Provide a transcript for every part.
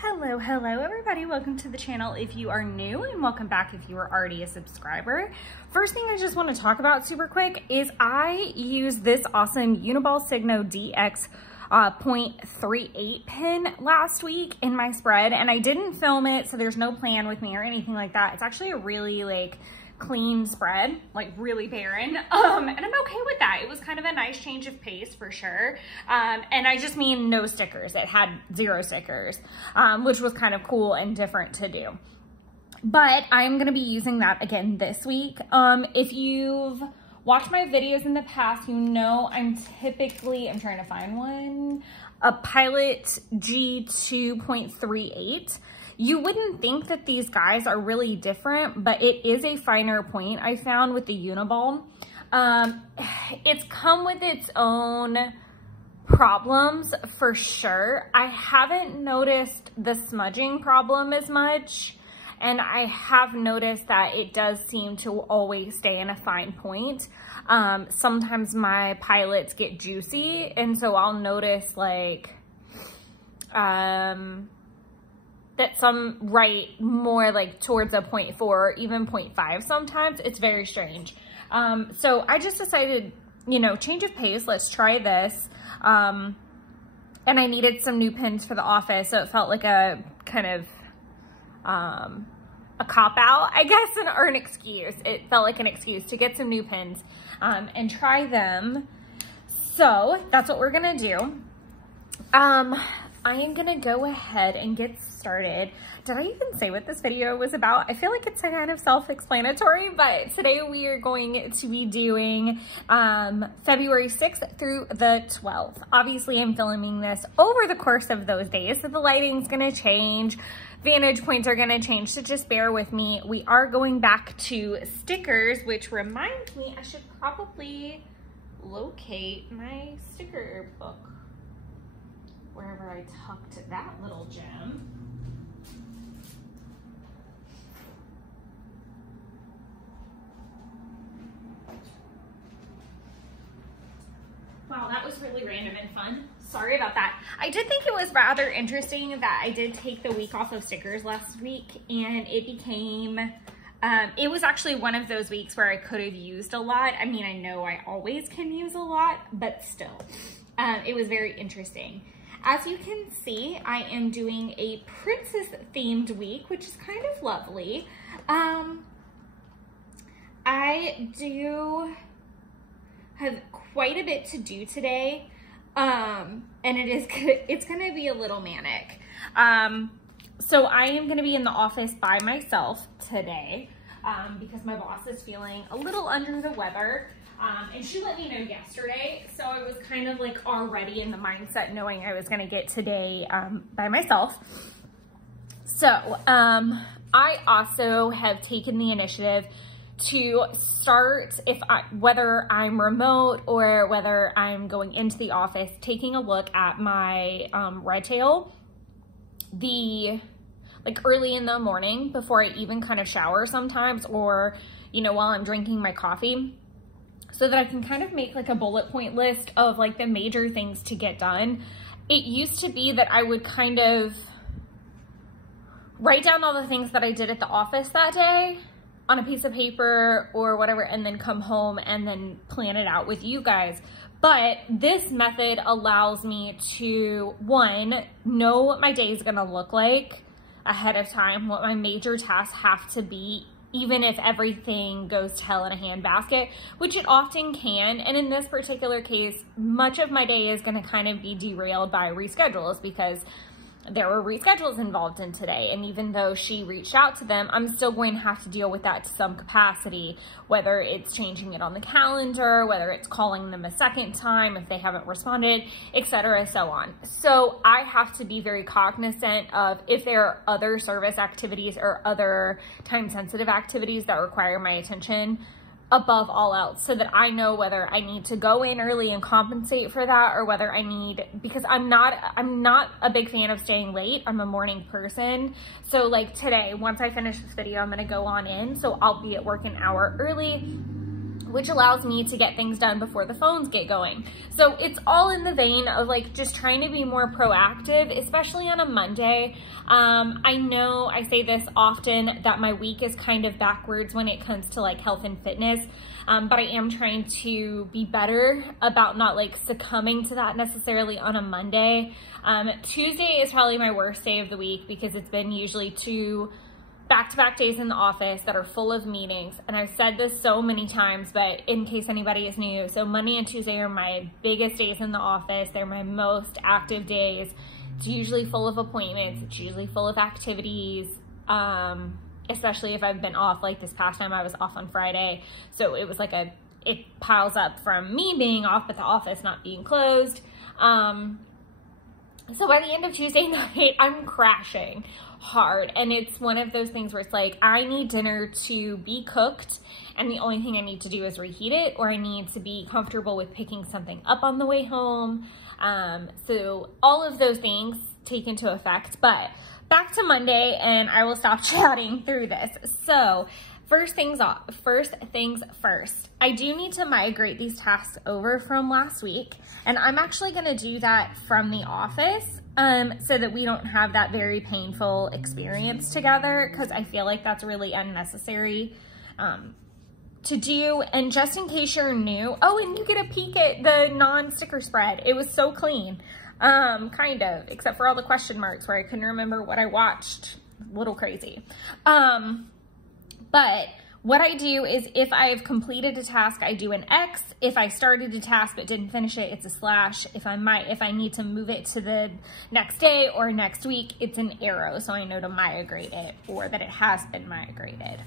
Hello everybody, welcome to the channel if you are new, and welcome back if you are already a subscriber. First thing I just want to talk about super quick is I use this awesome Uniball Signo DX 0.38 pin last week in my spread, and I didn't film it, so there's no plan with me or anything like that. It's actually a really clean spread, really barren, and I'm okay with that. It was kind of a nice change of pace for sure, and I just mean no stickers. It had 0 stickers, which was kind of cool and different to do. But I'm gonna be using that again this week. If you've watched my videos in the past, you know I'm trying to find one, a Pilot G 2.38. You wouldn't think that these guys are really different, but it is a finer point I found with the Uniball. It's come with its own problems for sure. I haven't noticed the smudging problem as much, and I have noticed that it does seem to always stay in a fine point. Sometimes my pilots get juicy, and so I'll notice that some write more towards a 0.4 or even 0.5 sometimes. It's very strange. So I just decided, change of pace, let's try this. And I needed some new pins for the office, so it felt like a kind of a cop-out, I guess, or an excuse. It felt like an excuse to get some new pins and try them. So that's what we're gonna do. I am gonna go ahead and get started. Did I even say what this video was about? I feel like it's kind of self-explanatory, but today we are going to be doing February 6th through the 12th. Obviously, I'm filming this over the course of those days, so the lighting's gonna change, vantage points are gonna change, so just bear with me. We are going back to stickers, which reminds me I should probably locate my sticker book wherever I tucked that little gem. Wow, that was really random and fun. Sorry about that. I did think it was rather interesting that I did take the week off of stickers last week, and it became, it was actually one of those weeks where I could have used a lot. I mean, I know I always can use a lot, but still, it was very interesting. As you can see, I am doing a princess themed week, which is kind of lovely. I do have quite a bit to do today, and it's gonna be a little manic. So I am gonna be in the office by myself today because my boss is feeling a little under the weather. And she let me know yesterday, so I was kind of already in the mindset knowing I was gonna get today by myself. So I also have taken the initiative to start, whether I'm remote or whether I'm going into the office, taking a look at my red tail, early in the morning before I even kind of shower sometimes, or while I'm drinking my coffee, so that I can kind of make a bullet point list of the major things to get done. It used to be that I would kind of write down all the things that I did at the office that day on a piece of paper or whatever, and then come home and then plan it out with you guys. But this method allows me to, one, know what my day is gonna look like ahead of time, what my major tasks have to be, even if everything goes to hell in a handbasket, which it often can. And in this particular case, much of my day is gonna kind of be derailed by reschedules, because there were reschedules involved in today. And even though she reached out to them, I'm still going to have to deal with that to some capacity, whether it's changing it on the calendar, whether it's calling them a second time if they haven't responded, etc., so on. So I have to be very cognizant of if there are other service activities or other time-sensitive activities that require my attention above all else, so that I know whether I need to go in early and compensate for that, or whether I need, because I'm not a big fan of staying late. I'm a morning person. So today, once I finish this video, I'm gonna go on in, so I'll be at work an hour early, which allows me to get things done before the phones get going. So it's all in the vein of like just trying to be more proactive, especially on a Monday. I know I say this often that my week is kind of backwards when it comes to like health and fitness, but I am trying to be better about not like succumbing to that necessarily on a Monday. Tuesday is probably my worst day of the week because it's been usually 2 back-to-back days in the office that are full of meetings. And I've said this so many times, but in case anybody is new, so Monday and Tuesday are my biggest days in the office. They're my most active days. It's usually full of appointments. It's usually full of activities, especially if I've been off. Like this past time I was off on Friday. So it was like it piles up from me being off, but the office not being closed. So by the end of Tuesday night, I'm crashing hard. And it's one of those things where it's like, I need dinner to be cooked and the only thing I need to do is reheat it, or I need to be comfortable with picking something up on the way home. So all of those things take into effect, but back to Monday and I will stop chatting through this. So first things first, I do need to migrate these tasks over from last week, and I'm actually going to do that from the office so that we don't have that very painful experience together, because I feel like that's really unnecessary to do. And just in case you're new, oh, and you get a peek at the non-sticker spread. It was so clean, kind of, except for all the question marks where I couldn't remember what I watched. A little crazy. But what I do is if I've completed a task, I do an X. If I started a task but didn't finish it, it's a slash. If I need to move it to the next day or next week, it's an arrow, so I know to migrate it or that it has been migrated.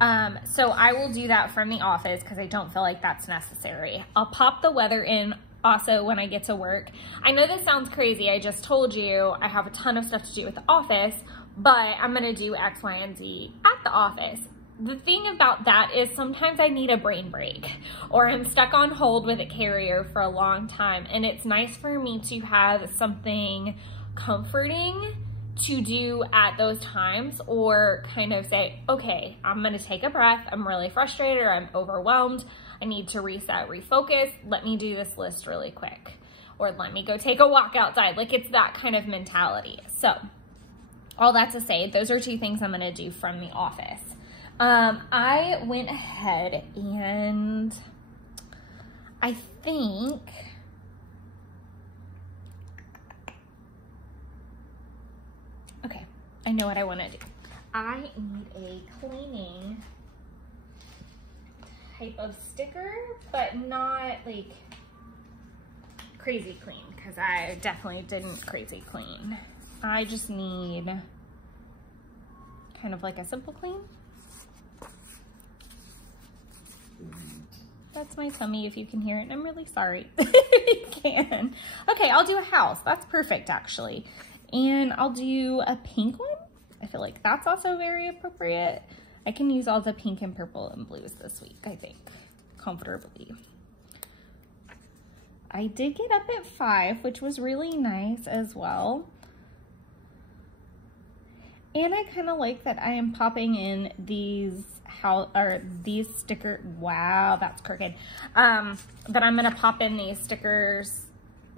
So I will do that from the office because I don't feel like that's necessary. I'll pop the weather in also when I get to work. I know this sounds crazy. I just told you I have a ton of stuff to do at the office, but I'm gonna do X, Y, and Z at the office. The thing about that is sometimes I need a brain break, or I'm stuck on hold with a carrier for a long time, and it's nice for me to have something comforting to do at those times, or kind of say, okay, I'm gonna take a breath. I'm really frustrated or I'm overwhelmed. I need to reset, refocus. Let me do this list really quick, or let me go take a walk outside. Like, it's that kind of mentality. So all that to say, those are 2 things I'm gonna do from the office. I went ahead and I think okay, I know what I want to do. I need a cleaning type of sticker, but not like crazy clean, because I definitely didn't crazy clean. I just need kind of like a simple clean. That's my tummy if you can hear it, and I'm really sorry if you can. Okay, I'll do a house. That's perfect, actually. And I'll do a pink one. I feel like that's also very appropriate. I can use all the pink and purple and blues this week, I think, comfortably. I did get up at 5, which was really nice as well. And I kind of like that I am popping in these sticker, wow, that's crooked. That I'm gonna pop in these stickers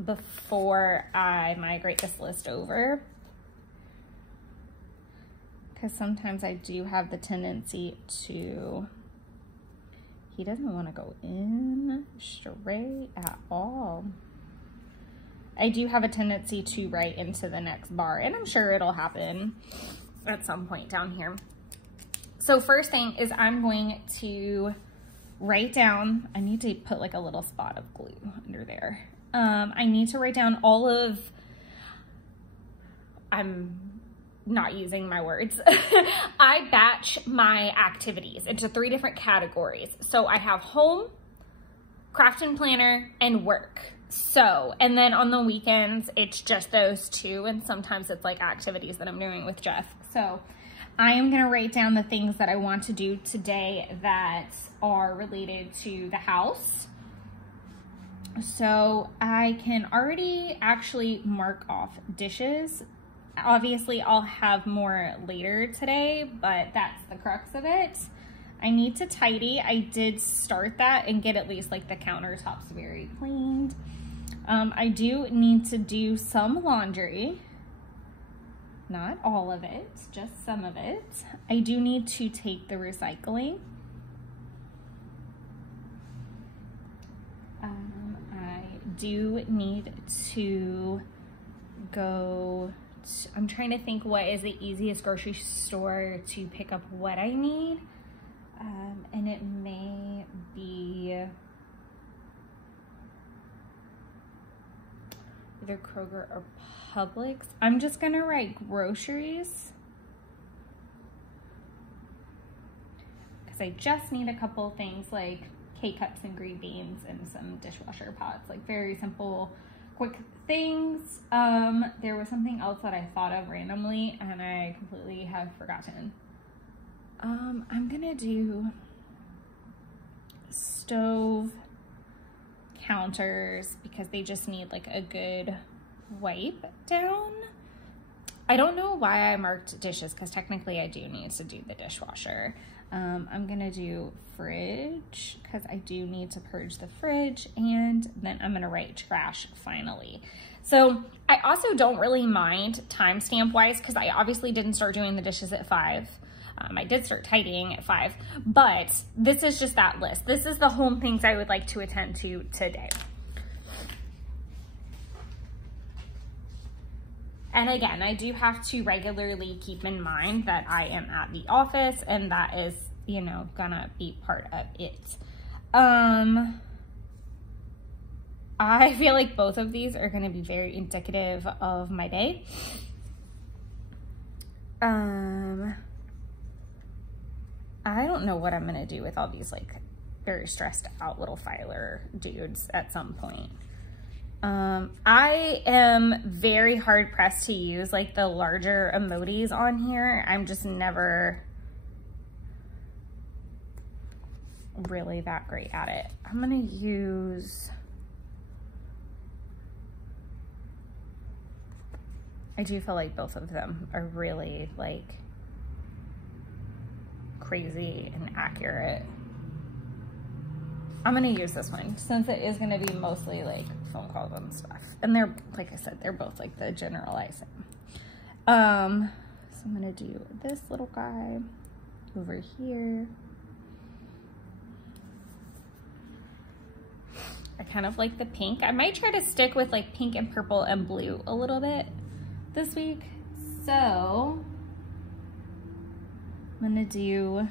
before I migrate this list over. Because sometimes I do have the tendency to, he doesn't want to go in straight at all. I do have a tendency to write into the next bar, and I'm sure it'll happen at some point down here. So first thing is I'm going to write down, I need to put like a little spot of glue under there. I need to write down all of, I'm not using my words. I batch my activities into 3 different categories. So I have home, craft and planner, and work. So, and then on the weekends, it's just those 2. And sometimes it's like activities that I'm doing with Jeff. So I am going to write down the things that I want to do today that are related to the house. So I can already actually mark off dishes. Obviously, I'll have more later today, but that's the crux of it. I need to tidy. I did start that and get at least like the countertops very cleaned. I do need to do some laundry. Not all of it, just some of it. I do need to take the recycling. I do need to go, I'm trying to think what is the easiest grocery store to pick up what I need. And it may be either Kroger or Publix. I'm just gonna write groceries because I just need a couple things like K-cups and green beans and some dishwasher pots, like very simple, quick things. There was something else that I thought of randomly and I completely have forgotten. I'm gonna do stove counters because they just need like a good wipe down. I don't know why I marked dishes because technically I do need to do the dishwasher. I'm gonna do fridge because I do need to purge the fridge, and then I'm gonna write trash finally. So I also don't really mind timestamp wise because I obviously didn't start doing the dishes at 5. I did start tidying at 5, but this is just that list. This is the home things I would like to attend to today. And again, I do have to regularly keep in mind that I am at the office and that is, you know, gonna be part of it. I feel like both of these are gonna be very indicative of my day. I don't know what I'm gonna do with all these like very stressed out little filer dudes at some point. I am very hard pressed to use like the larger emojis on here. I'm just never really that great at it. I'm gonna use, I do feel like both of them are really like crazy and accurate. I'm gonna use this one since it is gonna be mostly like phone calls and stuff. And they're, like I said, they're both like the generalizing. So I'm gonna do this little guy over here. I kind of like the pink. I might try to stick with like pink and purple and blue a little bit this week. So I'm gonna do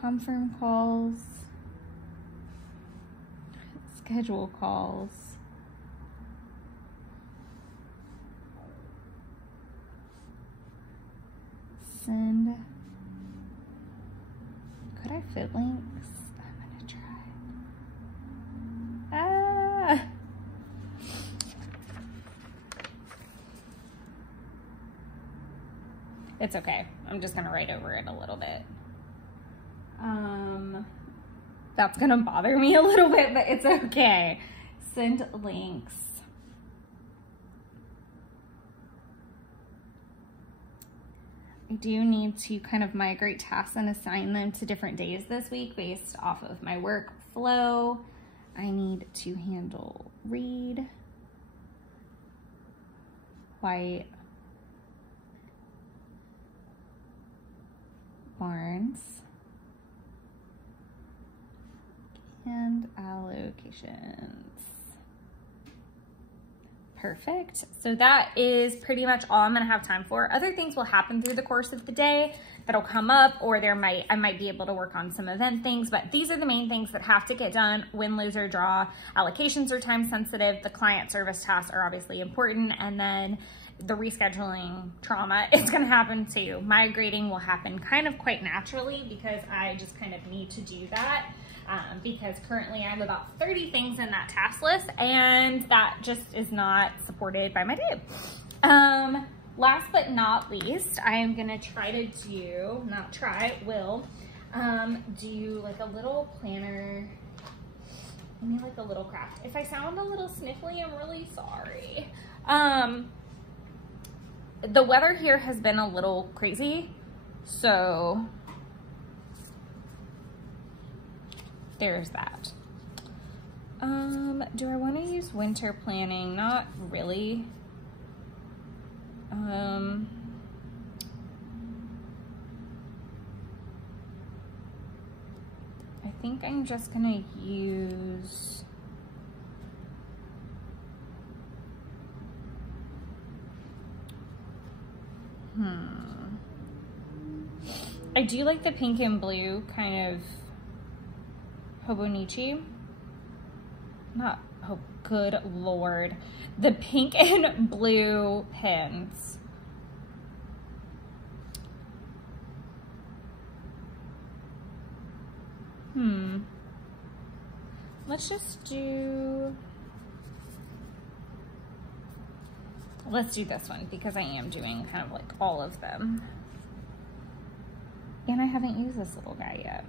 confirm calls, schedule calls, send. Could I fit links? I'm gonna try. Ah! It's okay. I'm just gonna write over it a little bit. That's gonna bother me a little bit, but it's okay. Send links. I do need to kind of migrate tasks and assign them to different days this week based off of my workflow. I need to handle Reed, White, Barnes, and allocations. Perfect. So that is pretty much all I'm gonna have time for. Other things will happen through the course of the day that'll come up, or I might be able to work on some event things, but these are the main things that have to get done. Win, lose, or draw. Allocations are time sensitive. The client service tasks are obviously important. And then the rescheduling trauma is gonna happen too. Migrating will happen kind of quite naturally because I just kind of need to do that. Because currently I have about 30 things in that task list and that just is not supported by my day. Last but not least, I am gonna try to do, will do like a little planner, maybe like a little craft. If I sound a little sniffly, I'm really sorry. the weather here has been a little crazy, so there's that. Do I want to use winter planning? Not really. I think I'm just gonna use I do like the pink and blue kind of Hobonichi. Not, oh good lord. The pink and blue pins. Let's just do, let's do this one because I am doing kind of like all of them. And I haven't used this little guy yet.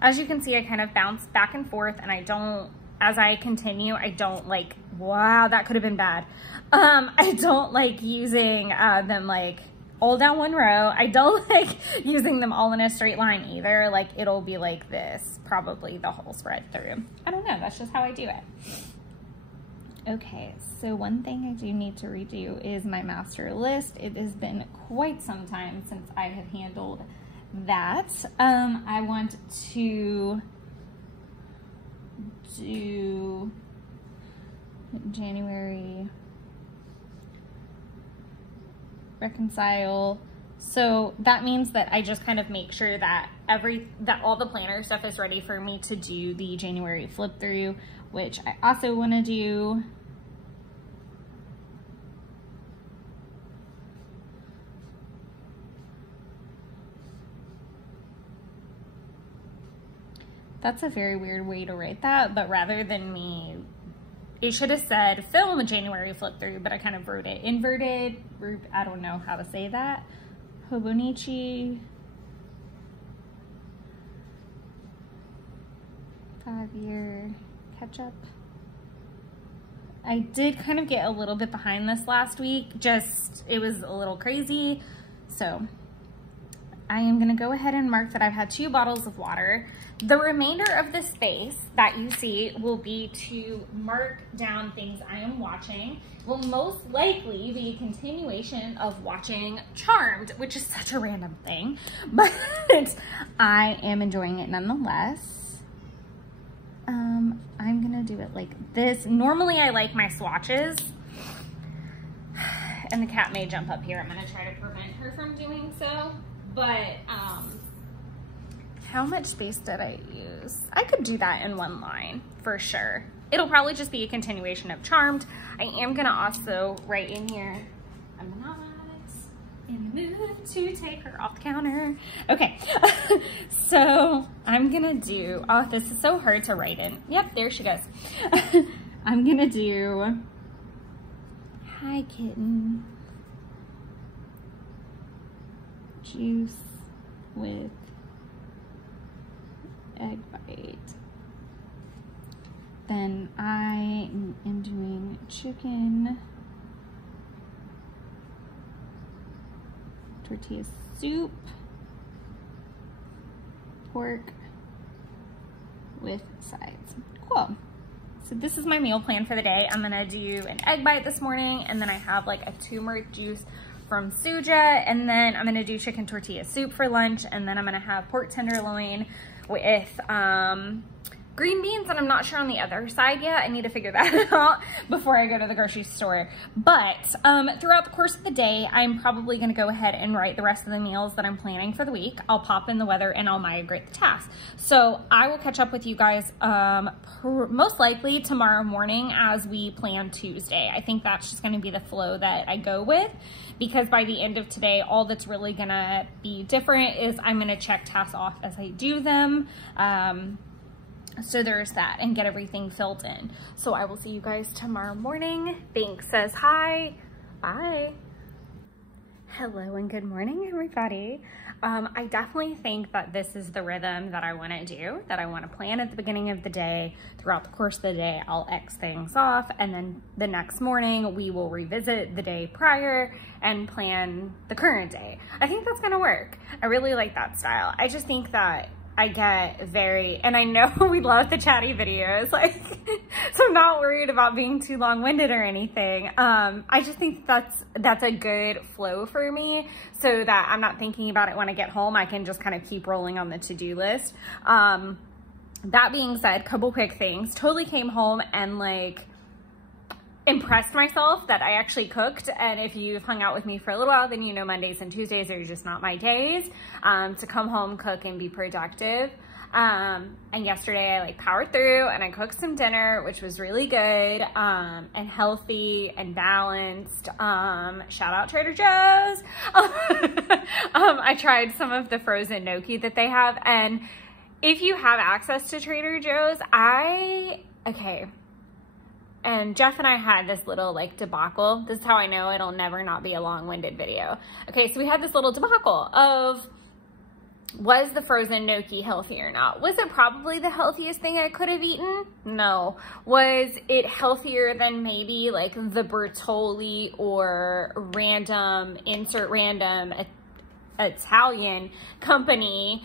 As you can see, I kind of bounce back and forth, and I don't, as I continue, I don't like, wow, that could have been bad. I don't like using them like all down one row. I don't like using them all in a straight line either. Like it'll be like this, probably the whole spread through. I don't know, that's just how I do it. Okay, so one thing I do need to redo is my master list. It has been quite some time since I have handled that. I want to do January reconcile. So that means that I just kind of make sure that all the planner stuff is ready for me to do the January flip through, which I also want to do. That's a very weird way to write that, but rather than me, it should have said film a January flip through, but I kind of wrote it inverted. I don't know how to say that. Hobonichi 5-year catch up. I did kind of get a little bit behind this last week. Just, it was a little crazy. So I am gonna go ahead and mark that I've had 2 bottles of water. The remainder of the space that you see will be to mark down things I am watching. Will most likely be a continuation of watching Charmed, which is such a random thing, but I am enjoying it nonetheless. I'm gonna do it like this. Normally I like my swatches, and the cat may jump up here. I'm gonna try to prevent her from doing so, but how much space did I use? I could do that in one line for sure. It'll probably just be a continuation of Charmed. I am gonna also write in here, I'm not in the mood to take her off the counter. Okay, so I'm gonna do, oh, this is so hard to write in. Yep, there she goes. I'm gonna do, hi kitten, juice with egg bite. Then I am doing chicken tortilla soup, pork with sides. Cool. So this is my meal plan for the day. I'm gonna do an egg bite this morning, and then I have like a turmeric juice from Suja, and then I'm gonna do chicken tortilla soup for lunch, and then I'm gonna have pork tenderloin with green beans, and I'm not sure on the other side yet. I need to figure that out before I go to the grocery store. But throughout the course of the day, I'm probably gonna go ahead and write the rest of the meals that I'm planning for the week. I'll pop in the weather and I'll migrate the tasks. So I will catch up with you guys most likely tomorrow morning as we plan Tuesday. I think that's just gonna be the flow that I go with, because by the end of today, all that's really gonna be different is I'm gonna check tasks off as I do them. So there's that, and get everything filled in. So I will see you guys tomorrow morning. Banks says hi. Bye. Hello and good morning, everybody. I definitely think that this is the rhythm that I want to do, that I want to plan at the beginning of the day. Throughout the course of the day, I'll X things off, and then the next morning we will revisit the day prior and plan the current day. I think that's going to work. I really like that style. I just think that I get very, and I know we love the chatty videos, like, so I'm not worried about being too long-winded or anything. I just think that's a good flow for me, so that I'm not thinking about it when I get home. I can just kind of keep rolling on the to-do list. That being said, couple quick things. Totally came home and like impressed myself that I actually cooked. And if you've hung out with me for a little while, then you know Mondays and Tuesdays are just not my days to come home, cook, and be productive. And yesterday I like powered through and I cooked some dinner, which was really good and healthy and balanced. Shout out Trader Joe's. I tried some of the frozen gnocchi that they have, and if you have access to Trader Joe's, and Jeff and I had this little like debacle. This is how I know it'll never not be a long-winded video. Okay, so we had this little debacle of, was the frozen gnocchi healthy or not? Was it probably the healthiest thing I could have eaten? No. Was it healthier than maybe like the Bertolli or random, insert random Italian company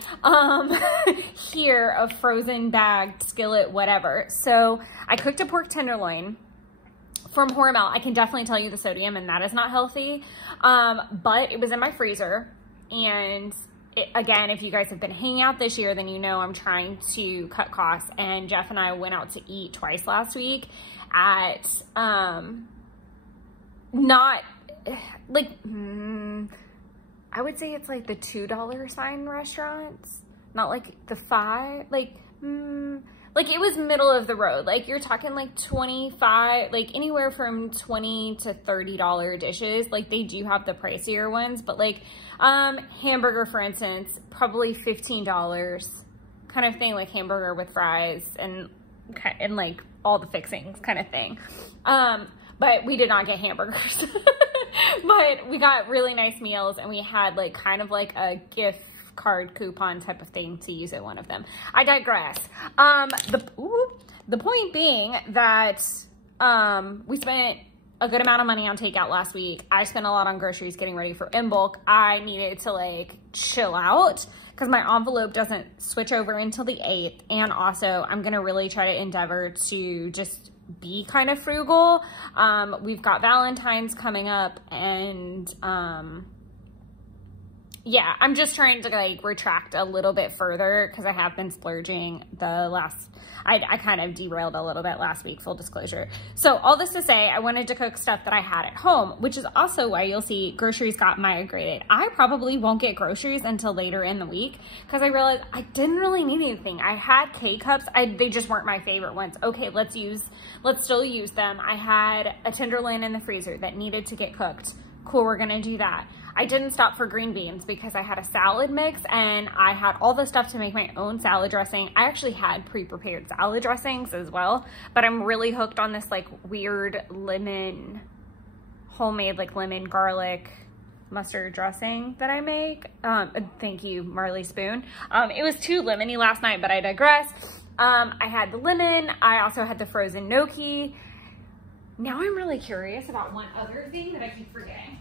here of frozen bagged skillet, whatever. So I cooked a pork tenderloin from Hormel. I can definitely tell you the sodium, and that is not healthy. But it was in my freezer, and again, if you guys have been hanging out this year, then you know I'm trying to cut costs, and Jeff and I went out to eat twice last week at not like I would say it's like the $2 sign restaurants, not like the $5, like it was middle of the road. Like you're talking like 25, like anywhere from $20 to $30 dishes. Like they do have the pricier ones, but like hamburger, for instance, probably $15 kind of thing, like hamburger with fries and like all the fixings kind of thing. But we did not get hamburgers. But we got really nice meals, and we had like kind of like a gift card coupon type of thing to use at one of them. I digress. The point being that we spent a good amount of money on takeout last week. I spent a lot on groceries getting ready for in bulk. I needed to like chill out because my envelope doesn't switch over until the 8th. And also I'm gonna really try to endeavor to just be kind of frugal. We've got Valentine's coming up, and yeah, I'm just trying to like retract a little bit further because I have been splurging the last, I kind of derailed a little bit last week, full disclosure. So all this to say, I wanted to cook stuff that I had at home, which is also why you'll see groceries got migrated. I probably won't get groceries until later in the week because I realized I didn't really need anything. I had K-cups, they just weren't my favorite ones. Okay, let's still use them. I had a tenderloin in the freezer that needed to get cooked. Cool, we're gonna do that. I didn't stop for green beans because I had a salad mix and I had all the stuff to make my own salad dressing. I actually had pre-prepared salad dressings as well, but I'm really hooked on this like weird lemon, homemade like lemon garlic mustard dressing that I make. Thank you, Marley Spoon. It was too lemony last night, but I digress. I had the lemon. I also had the frozen gnocchi. Now I'm really curious about one other thing that I keep forgetting.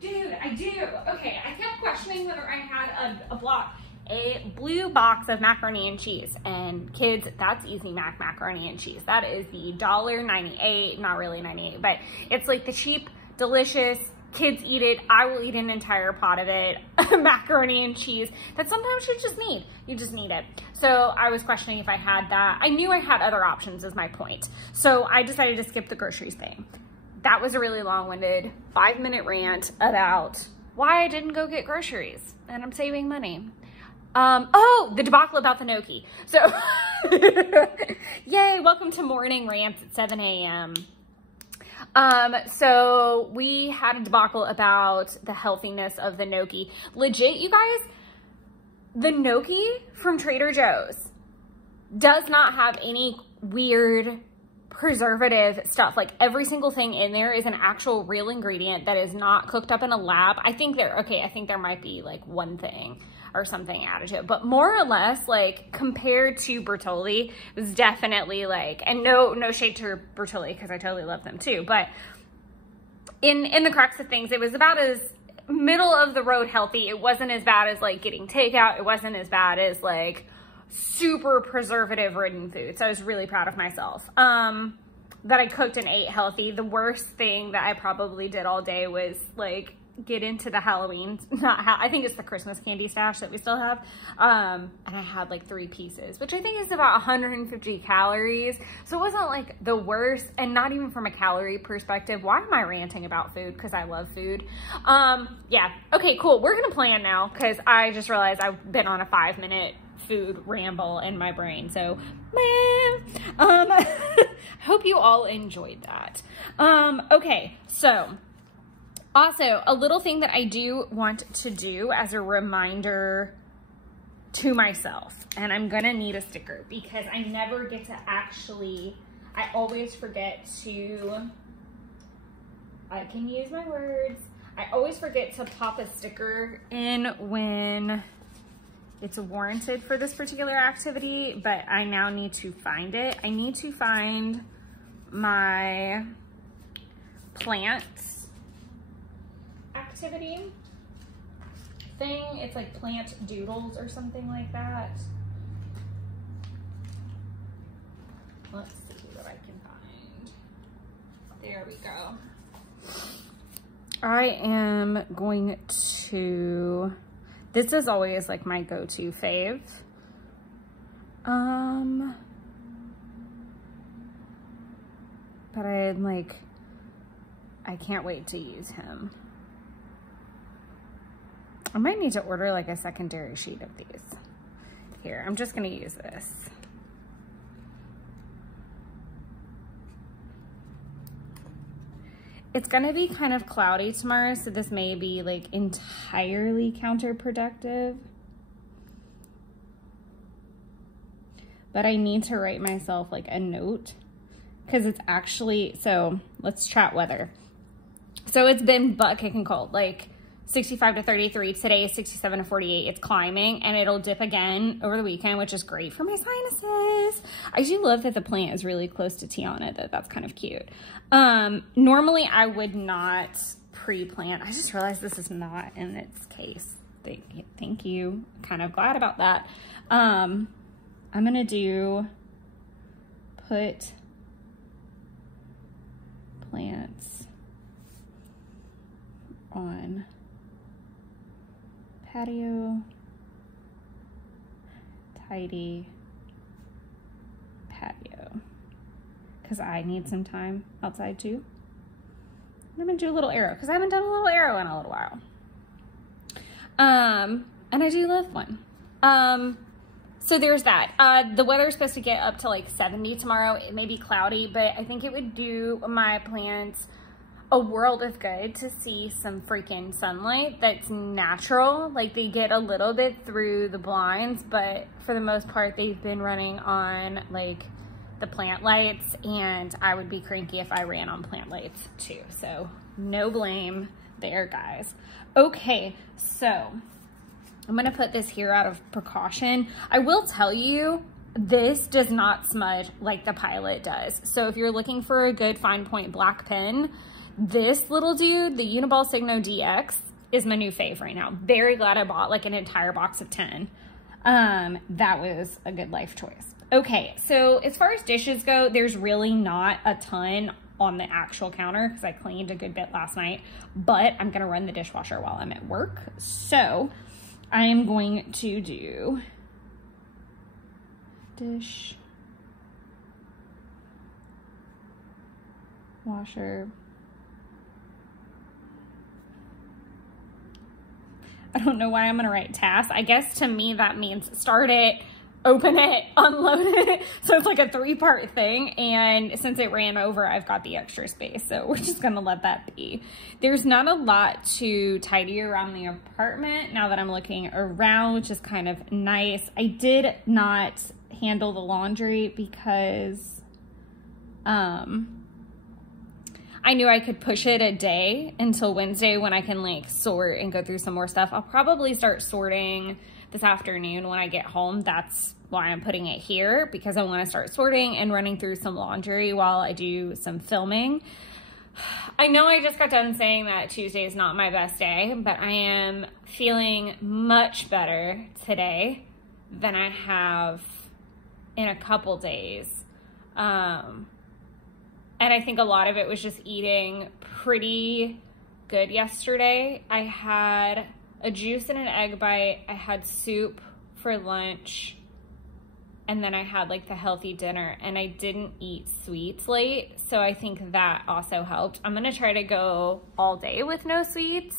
Dude, I do. Okay, I kept questioning whether I had a blue box of macaroni and cheese. And kids, that's Easy Mac macaroni and cheese. That is the $1.98, not really 98, but it's like the cheap, delicious, kids eat it. I will eat an entire pot of it. Macaroni and cheese that sometimes you just need. You just need it. So I was questioning if I had that. I knew I had other options is my point. So I decided to skip the groceries thing. That was a really long-winded 5-minute rant about why I didn't go get groceries and I'm saving money. Oh, the debacle about the gnocchi. So, yay, welcome to morning rants at 7 a.m. So we had a debacle about the healthiness of the gnocchi. Legit, you guys, the gnocchi from Trader Joe's does not have any weird preservative stuff. Like every single thing in there is an actual real ingredient that is not cooked up in a lab. I think there might be like one thing or something added to it, but more or less, like compared to Bertolli, it was definitely like, and no shade to Bertolli because I totally love them too, but in the crux of things, it was about as middle of the road healthy. It wasn't as bad as like getting takeout. It wasn't as bad as like super preservative ridden food. So I was really proud of myself that I cooked and ate healthy. The worst thing that I probably did all day was like get into the Halloween, I think it's the Christmas candy stash that we still have. And I had like 3 pieces, which I think is about 150 calories. So it wasn't like the worst, and not even from a calorie perspective. Why am I ranting about food? Because I love food. Yeah. Okay, cool. We're going to plan now because I just realized I've been on a 5-minute food ramble in my brain. So, hope you all enjoyed that. Okay, so also a little thing that I do want to do as a reminder to myself, and I'm gonna need a sticker because I never get to actually, I always forget to, I can use my words, I always forget to pop a sticker in when it's warranted for this particular activity, but I now need to find it. I need to find my plants activity thing. It's like plant doodles or something like that. Let's see what I can find. There we go. I am going to, this is always like my go-to fave. But I'm like, I can't wait to use him. I might need to order like a secondary sheet of these. Here, I'm just gonna use this. It's gonna be kind of cloudy tomorrow, so this may be like entirely counterproductive. But I need to write myself like a note because it's actually, so let's chat weather. So it's been butt kicking cold, like 65 to 33. Today is 67 to 48. It's climbing and it'll dip again over the weekend, which is great for my sinuses. I do love that the plant is really close to Tiana, though. That's kind of cute. Normally I would not pre-plant. I just realized this is not in its case. Thank you. Kind of glad about that. I'm gonna do put plants on patio, tidy patio, because I need some time outside too. I'm gonna do a little arrow because I haven't done a little arrow in a little while. And I do love one. So there's that. The weather's supposed to get up to like 70 tomorrow. It may be cloudy, but I think it would do my plants a world of good to see some freaking sunlight that's natural. Like they get a little bit through the blinds, but for the most part, they've been running on like the plant lights, and I would be cranky if I ran on plant lights too. So no blame there, guys. Okay, so I'm gonna put this here out of precaution. I will tell you, this does not smudge like the Pilot does. So if you're looking for a good fine point black pen, this little dude, the Uniball Signo DX, is my new fave right now. Very glad I bought like an entire box of 10. That was a good life choice. Okay, so as far as dishes go, there's really not a ton on the actual counter because I cleaned a good bit last night, but I'm gonna run the dishwasher while I'm at work. So I am going to do dish washer. I don't know why I'm gonna write task. I guess to me that means start it, open it, unload it. So it's like a 3-part thing. And since it ran over, I've got the extra space. So we're just gonna let that be. There's not a lot to tidy around the apartment now that I'm looking around, which is kind of nice. I did not handle the laundry because I knew I could push it a day until Wednesday when I can like sort and go through some more stuff. I'll probably start sorting this afternoon when I get home. That's why I'm putting it here, because I want to start sorting and running through some laundry while I do some filming. I know I just got done saying that Tuesday is not my best day, but I am feeling much better today than I have in a couple days. And I think a lot of it was just eating pretty good yesterday. I had a juice and an egg bite. I had soup for lunch. And then I had like the healthy dinner, and I didn't eat sweets late. So I think that also helped. I'm gonna try to go all day with no sweets,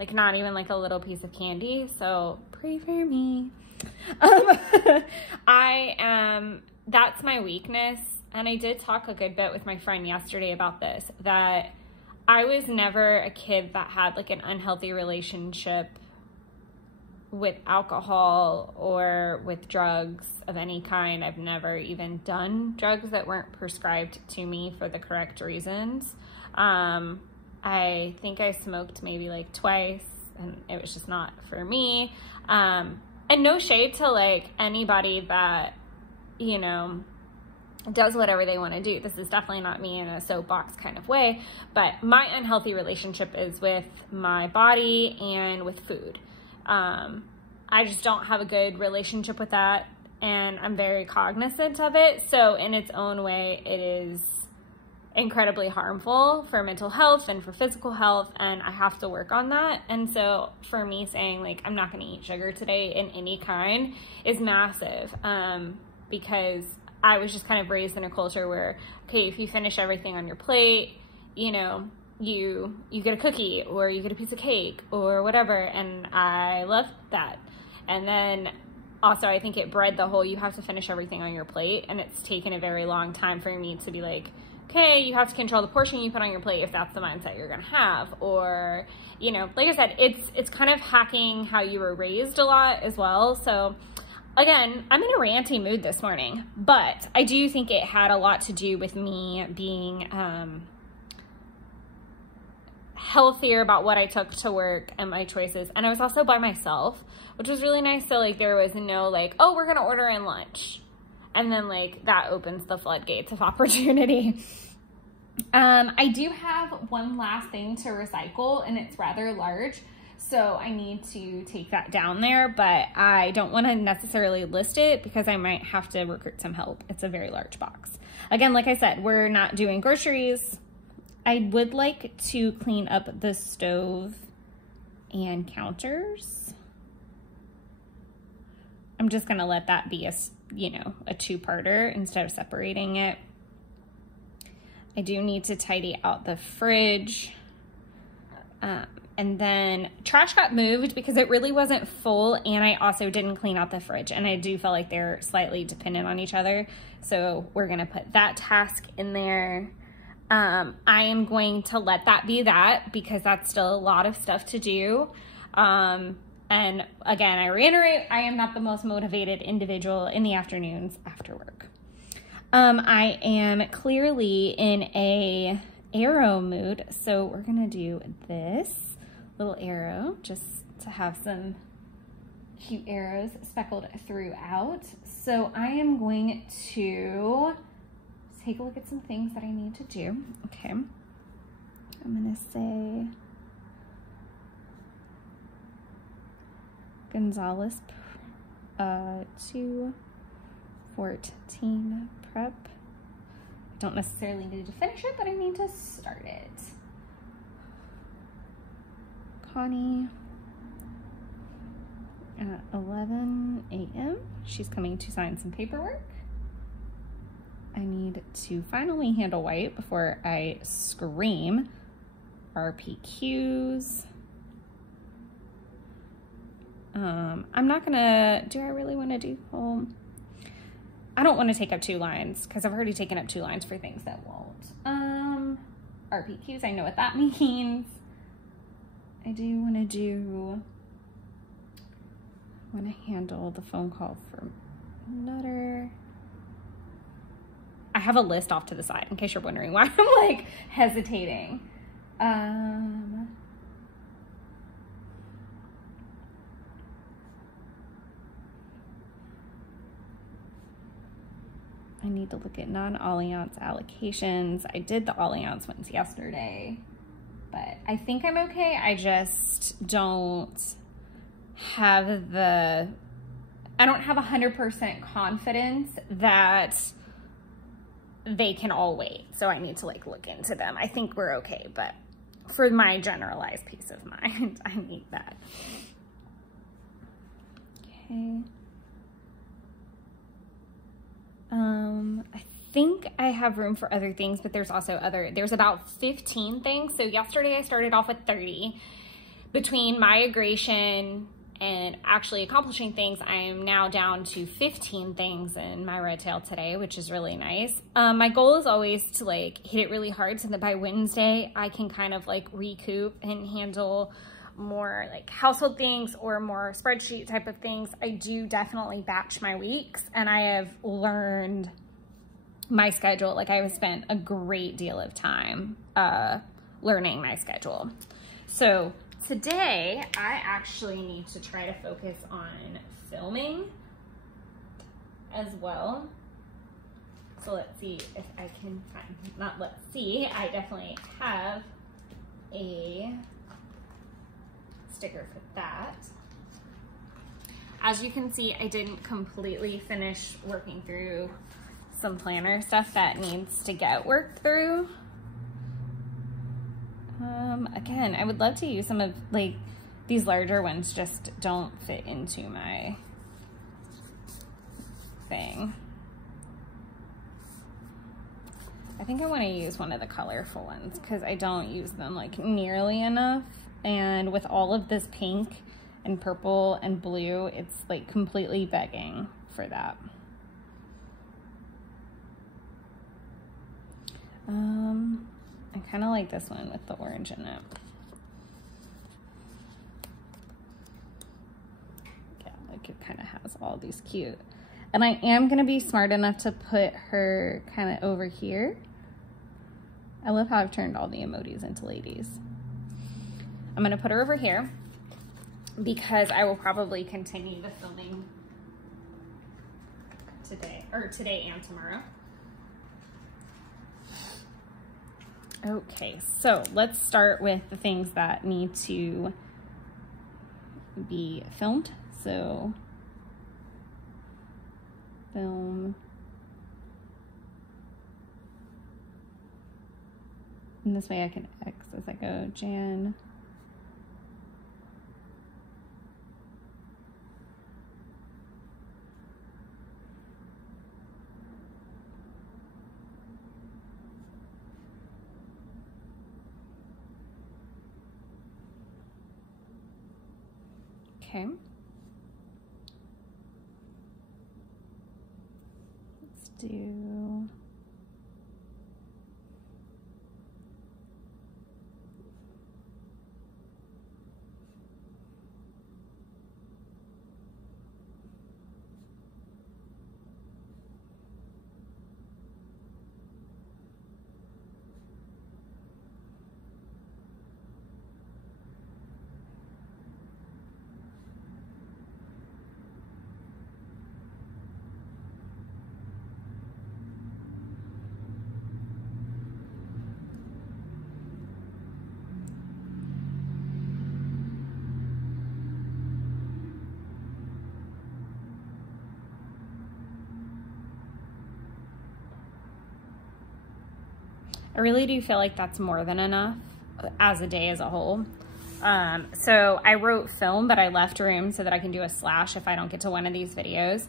like not even like a little piece of candy. So pray for me. That's my weakness. And I did talk a good bit with my friend yesterday about this, that I was never a kid that had like an unhealthy relationship with alcohol or with drugs of any kind. I've never even done drugs that weren't prescribed to me for the correct reasons. I think I smoked maybe like twice, and it was just not for me. And no shade to like anybody that, you know, does whatever they want to do. This is definitely not me in a soapbox kind of way, but my unhealthy relationship is with my body and with food. I just don't have a good relationship with that, and I'm very cognizant of it. So in its own way, it is incredibly harmful for mental health and for physical health, and I have to work on that. And so for me saying like, I'm not going to eat sugar today in any kind is massive, because I was just kind of raised in a culture where, okay, if you finish everything on your plate, you know, you get a cookie or you get a piece of cake or whatever. And I loved that. And then also I think it bred the whole, you have to finish everything on your plate. And it's taken a very long time for me to be like, okay, you have to control the portion you put on your plate if that's the mindset you're going to have. Or, you know, like I said, it's kind of hacking how you were raised a lot as well. So again, I'm in a ranty mood this morning, but I do think it had a lot to do with me being healthier about what I took to work and my choices. And I was also by myself, which was really nice. So like there was no like, oh, we're going to order in lunch. And then like that opens the floodgates of opportunity. I do have one last thing to recycle, and it's rather large. So I need to take that down there, but I don't want to necessarily list it because I might have to recruit some help. It's a very large box. Again, like I said, we're not doing groceries. I would like to clean up the stove and counters. I'm just going to let that be a two-parter instead of separating it. I do need to tidy out the fridge. And then trash got moved because it really wasn't full, and I also didn't clean out the fridge, and I do feel like they're slightly dependent on each other. So we're gonna put that task in there. I am going to let that be that because that's still a lot of stuff to do. And again, I reiterate, I am not the most motivated individual in the afternoons after work. I am clearly in a arrow mood, so we're gonna do this little arrow just to have some cute arrows speckled throughout. So I am going to take a look at some things that I need to do. Okay, I'm gonna say Gonzalez 214 prep. I don't necessarily need to finish it, but I need to start it. Connie at 11 a.m. She's coming to sign some paperwork. I need to finally handle white before I scream. RPQs. I'm not gonna, do I really want to do home? I don't want to take up 2 lines because I've already taken up 2 lines for things that won't. RPQs, I know what that means. I do want to handle the phone call for Nutter. I have a list off to the side in case you're wondering why I'm like hesitating. I need to look at non-Allianz allocations. I did the Allianz ones yesterday, but I think I'm okay. I just don't have I don't have 100% confidence that they can all wait. So I need to like look into them. I think we're okay, but for my generalized peace of mind, I need that. Okay. I think I have room for other things, but there's also there's about 15 things. So yesterday I started off with 30. Between migration and actually accomplishing things, I am now down to 15 things in my red tail today, which is really nice. My goal is always to like hit it really hard so that by Wednesday I can kind of like recoup and handle more like household things or more spreadsheet type of things. I do definitely batch my weeks, and I have learned my schedule. Like I have spent a great deal of time learning my schedule. So today I actually need to try to focus on filming as well. So let's see if I can find, not let's see, I definitely have a sticker for that. As you can see, I didn't completely finish working through some planner stuff that needs to get worked through. Again, I would love to use some of like these larger ones, just don't fit into my thing. I think I want to use one of the colorful ones because I don't use them like nearly enough. And with all of this pink and purple and blue, it's like completely begging for that. I kind of like this one with the orange in it. Yeah, like it kind of has all these cute. And I am going to be smart enough to put her kind of over here. I love how I've turned all the emojis into ladies. I'm going to put her over here because I will probably continue the filming today and tomorrow. Okay, so let's start with the things that need to be filmed. So film. And this way I can X as I go. Jan. Okay. Let's do I really do feel like that's more than enough as a day as a whole. So I wrote film, but I left room so that I can do a slash if I don't get to one of these videos.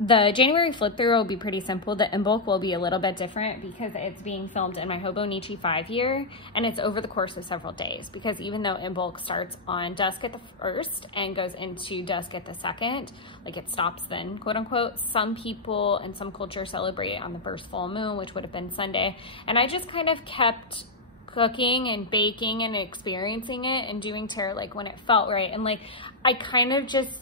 The January flip through will be pretty simple. The in bulk will be a little bit different because it's being filmed in my Hobonichi 5 year, and it's over the course of several days, because even though in bulk starts on dusk at the first and goes into dusk at the second, like it stops then, quote unquote, some people and some cultures celebrate on the first full moon, which would have been Sunday. And I just kind of kept cooking and baking and experiencing it and doing tarot like when it felt right. And like I kind of just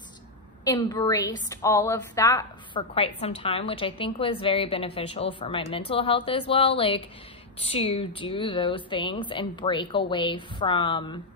embraced all of that for quite some time, which I think was very beneficial for my mental health as well. Like, to do those things and break away from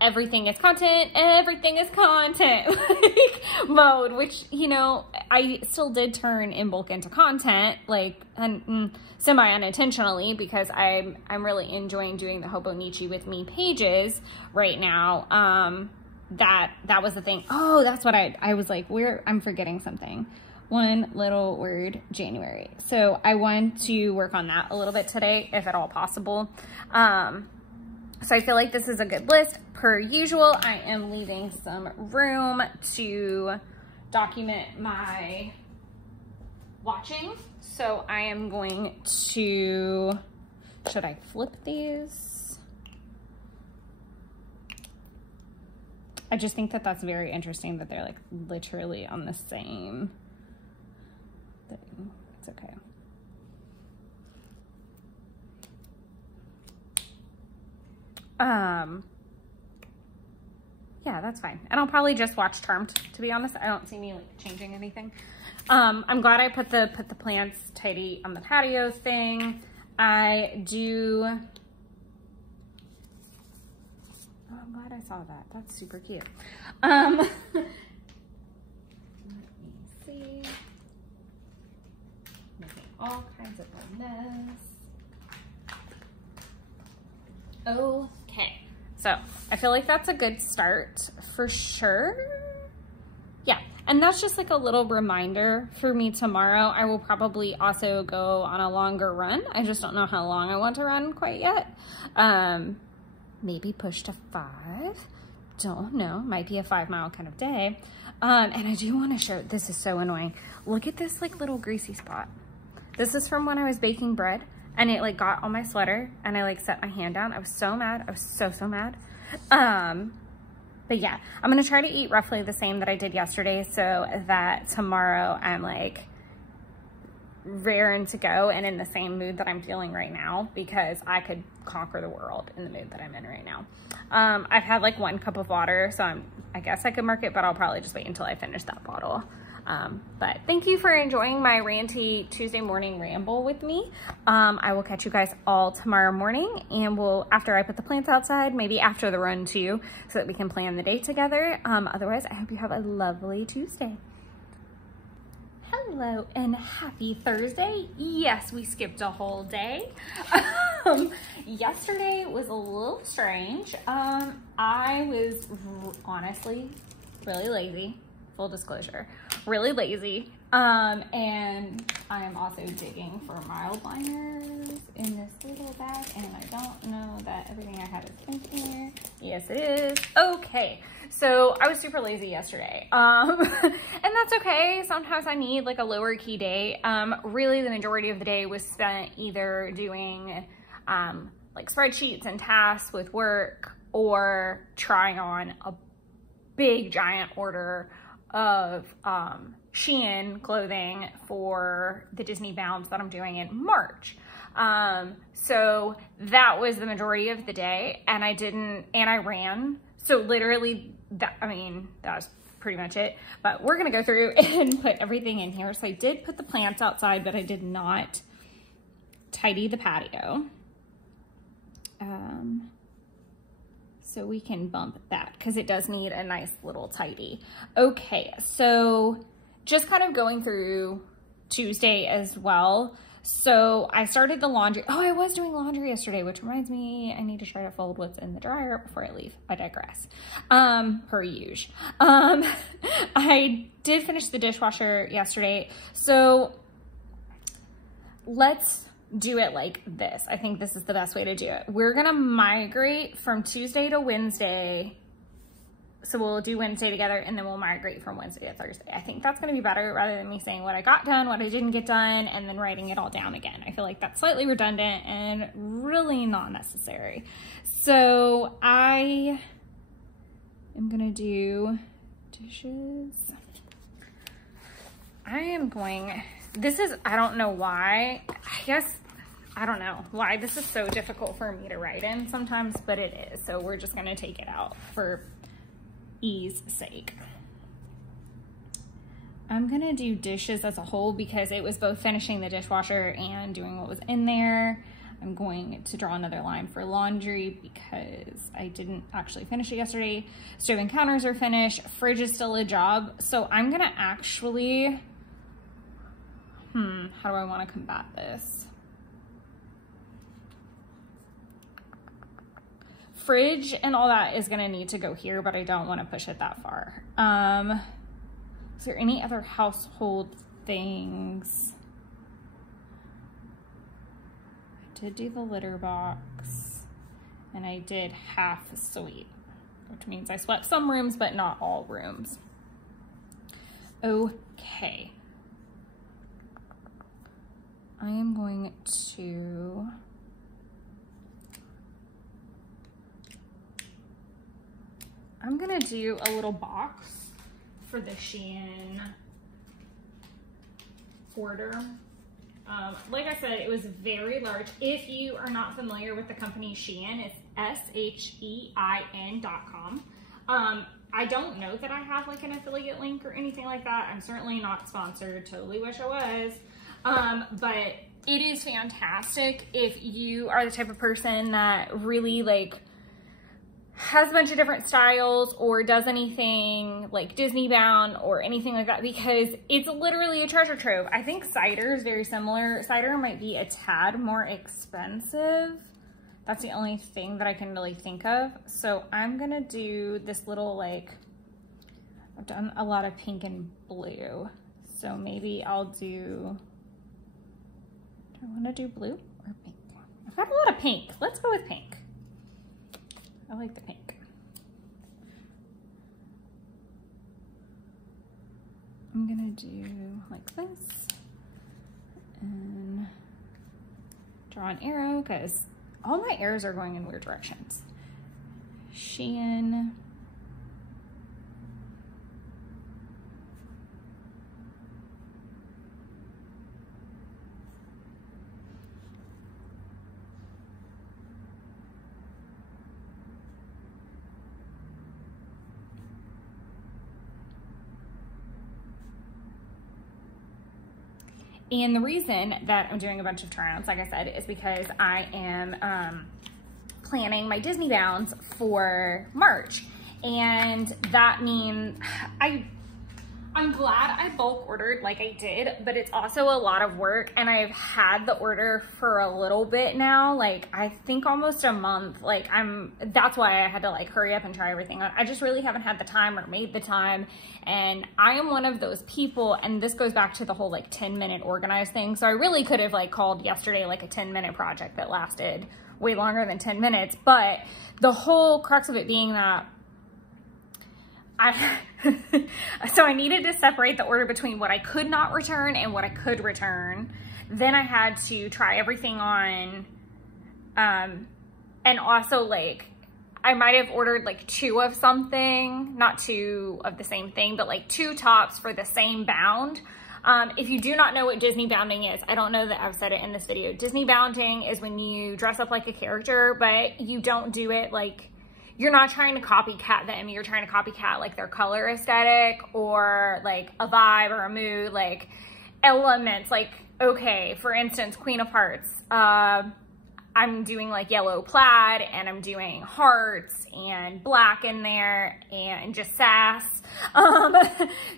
everything is content like mode, which, you know, I still did turn in bulk into content, like, and semi unintentionally, because I'm really enjoying doing the Hobonichi with me pages right now. That was the thing. Oh, that's what I was like, I'm forgetting something. One little word, January. So I want to work on that a little bit today, if at all possible. So I feel like this is a good list. Per usual, I am leaving some room to document my watching. So I am going to, should I flip these? I just think that that's very interesting that they're like literally on the same thing. It's okay. Yeah, that's fine. And I'll probably just watch Charmed, to be honest. I don't see me like changing anything. I'm glad I put the plants tidy on the patio thing. I'm glad I saw that. That's super cute. Let me see. Making all kinds of a mess. Okay, so I feel like that's a good start for sure. Yeah, and that's just like a little reminder for me tomorrow. I will probably also go on a longer run. I just don't know how long I want to run quite yet. Maybe push to 5. Don't know, might be a 5-mile kind of day. And I do want to show, this is so annoying. Look at this like little greasy spot. This is from when I was baking bread. And it like got on my sweater and I like set my hand down. I was so mad. I was so mad. But yeah, I'm going to try to eat roughly the same that I did yesterday so that tomorrow I'm like raring to go and in the same mood that I'm feeling right now, because I could conquer the world in the mood that I'm in right now. I've had like 1 cup of water, so I guess I could mark it, but I'll probably just wait until I finish that bottle. But thank you for enjoying my ranty Tuesday morning ramble with me. I will catch you guys all tomorrow morning, and after I put the plants outside, maybe after the run too, so that we can plan the day together. Otherwise, I hope you have a lovely Tuesday. Hello and happy Thursday. Yes, we skipped a whole day. Yesterday was a little strange. I was honestly really lazy. Full disclosure, really lazy. And I am also digging for mild liners in this little bag, and I don't know that everything I have is in here. Yes, it is. Okay, so I was super lazy yesterday. And that's okay. Sometimes I need like a lower key day. Really the majority of the day was spent either doing like spreadsheets and tasks with work, or trying on a big giant order of Shein clothing for the Disney bounds that I'm doing in March. So that was the majority of the day, and I ran. So literally that's pretty much it. But we're gonna go through and put everything in here. So I did put the plants outside, but I did not tidy the patio. So we can bump that because it does need a nice little tidy. Okay, so just kind of going through Tuesday as well. So I started the laundry. Oh, I was doing laundry yesterday, which reminds me I need to try to fold what's in the dryer before I leave. I digress. Per usual. I did finish the dishwasher yesterday. So let's do it like this. I think this is the best way to do it. We're gonna migrate from Tuesday to Wednesday. So we'll do Wednesday together, and then we'll migrate from Wednesday to Thursday. I think that's gonna be better rather than me saying what I got done, what I didn't get done, and then writing it all down again. I feel like that's slightly redundant and really not necessary. So I am gonna do dishes. I don't know why. I don't know why this is so difficult for me to write in sometimes, but it is. So we're just gonna take it out for ease sake. I'm gonna do dishes as a whole because it was both finishing the dishwasher and doing what was in there. I'm going to draw another line for laundry because I didn't actually finish it yesterday. Stove and counters are finished. Fridge is still a job. So I'm gonna actually, how do I wanna combat this? Fridge and all that is gonna need to go here, but I don't wanna push it that far. Is there any other household things? I did do the litter box and I did half sweep, which means I swept some rooms, but not all rooms. Okay. I am going to do a little box for the Shein order. Like I said, it was very large. If you are not familiar with the company Shein, it's SHEIN.com. I don't know that I have like an affiliate link or anything like that. I'm certainly not sponsored, totally wish I was. But it is fantastic if you are the type of person that really like has a bunch of different styles or does anything like Disney bound or anything like that, because it's literally a treasure trove. I think cider is very similar. Cider might be a tad more expensive. That's the only thing that I can really think of. So I'm gonna do this little like, I've done a lot of pink and blue. So maybe I'll do I wanna do blue or pink? I've got a lot of pink. Let's go with pink. I like the pink. I'm gonna do like this and draw an arrow because all my arrows are going in weird directions. Shein. And the reason that I'm doing a bunch of try-ons, like I said, is because I am planning my Disney bounds for March. And that means I'm glad I bulk ordered like I did, but it's also a lot of work, and I've had the order for a little bit now, like I think almost a month. Like that's why I had to like hurry up and try everything on. I just really haven't had the time or made the time, and I am one of those people, and this goes back to the whole like 10-minute organized thing. So I really could have like called yesterday like a 10-minute project that lasted way longer than 10 minutes, but the whole crux of it being that so I needed to separate the order between what I could not return and what I could return. Then I had to try everything on, and also like I might have ordered like 2 of something, not 2 of the same thing, but like 2 tops for the same bound. If you do not know what Disney bounding is, I don't know that I've said it in this video. Disney bounding is when you dress up like a character, but you don't do it like, you're not trying to copycat them. You're trying to copycat like their color aesthetic or like a vibe or a mood, like elements. Like, okay, for instance, Queen of Hearts. I'm doing like yellow plaid, and I'm doing hearts and black in there and just sass.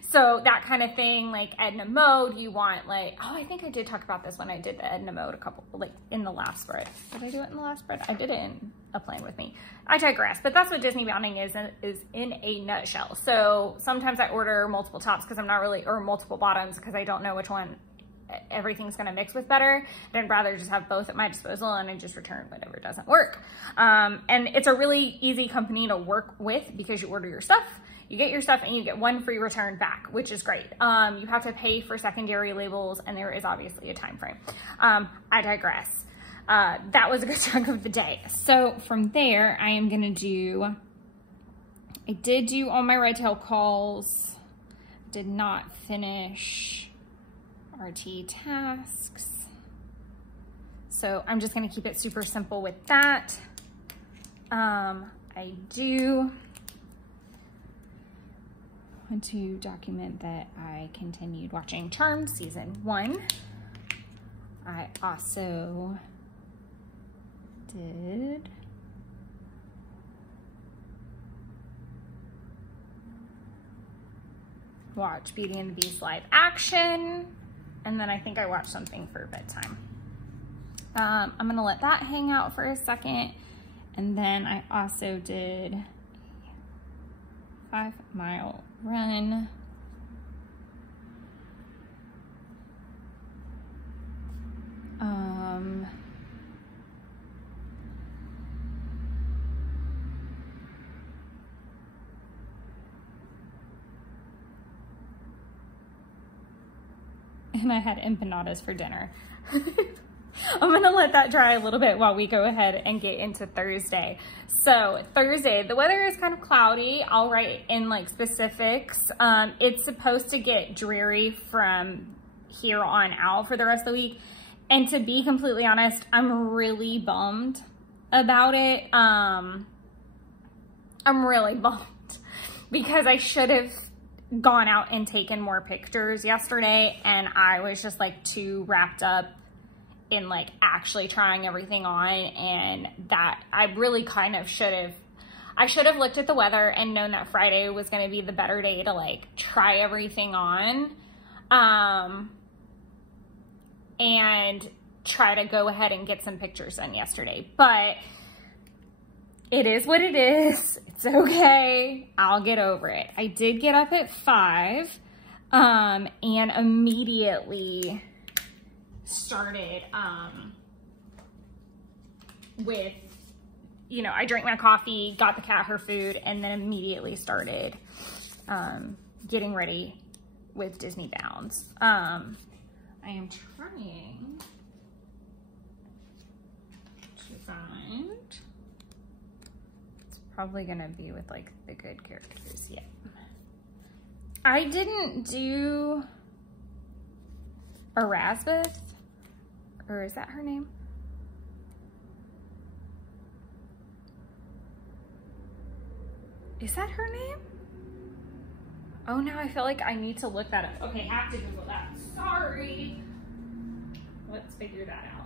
So that kind of thing, like Edna mode, you want like, oh, I think I did talk about this when I did the Edna mode like in the last spread. Did I do it in the last spread? I did it in A Plan With Me. I digress, but that's what Disney bounding is in a nutshell. So sometimes I order multiple tops because I'm not really, or multiple bottoms because I don't know which one everything's gonna mix with better. I'd rather just have both at my disposal and I just return whatever doesn't work. And it's a really easy company to work with because you order your stuff, you get your stuff, and you get 1 free return back, which is great. You have to pay for secondary labels, and there is obviously a time frame. I digress. That was a good chunk of the day. So from there, I am gonna I did do all my red tail calls, did not finish RT tasks. So I'm just gonna keep it super simple with that. I do want to document that I continued watching Charmed season 1. I also did watch Beauty and the Beast live action, and then I think I watched something for bedtime. I'm gonna let that hang out for a second, and then I also did a 5-mile run. And I had empanadas for dinner. I'm gonna let that dry a little bit while we go ahead and get into Thursday. So Thursday, the weather is kind of cloudy. I'll write in like specifics. It's supposed to get dreary from here on out for the rest of the week. And to be completely honest, I'm really bummed about it. I'm really bummed because I should have gone out and taken more pictures yesterday, and I was just like too wrapped up in like actually trying everything on, and that I really kind of I should have looked at the weather and known that Friday was going to be the better day to like try everything on, and try to go ahead and get some pictures done yesterday. But it is what it is. It's okay. I'll get over it. I did get up at 5 and immediately started with, you know, I drank my coffee, got the cat her food, and then immediately started getting ready with Disney Bounds. I am trying to find... Probably gonna be with like the good characters. Yeah. I didn't do Erasmus, or is that her name? Is that her name? Oh no, I feel like I need to look that up. Okay, have to Google that. Sorry. Let's figure that out.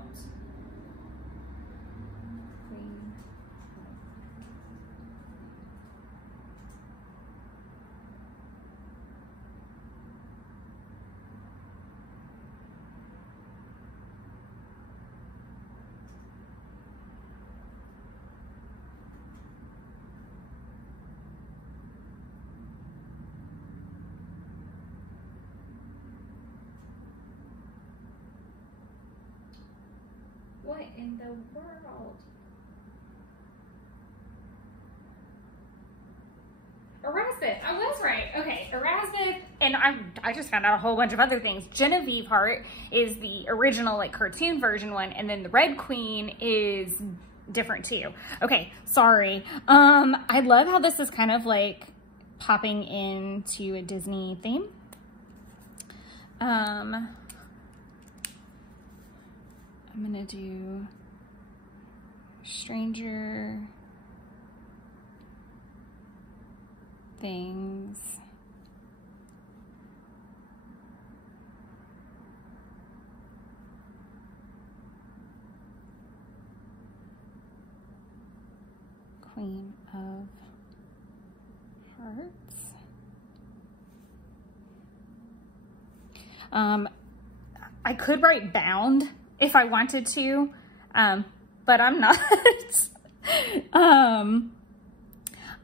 What in the world? Erasmus, I was right. Okay, Erasmus, and I just found out a whole bunch of other things. Genevieve Hart is the original like cartoon version one, and then the Red Queen is different too. Okay, sorry. I love how this is kind of like popping into a Disney theme. I'm gonna do Stranger Things. Queen of Hearts. I could write Bound if I wanted to, but I'm not.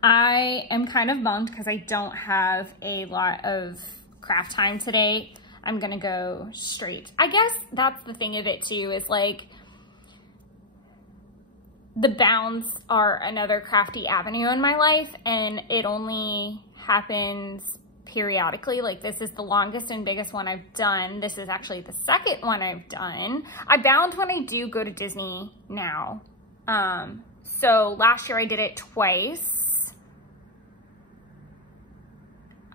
I am kind of bummed because I don't have a lot of craft time today. I'm gonna go straight. I guess that's the thing of it too, is like the Bounds are another crafty avenue in my life, and it only happens periodically. Like this is the longest and biggest one I've done. This is actually the second one I've done. I bound when I do go to Disney now. So last year I did it twice.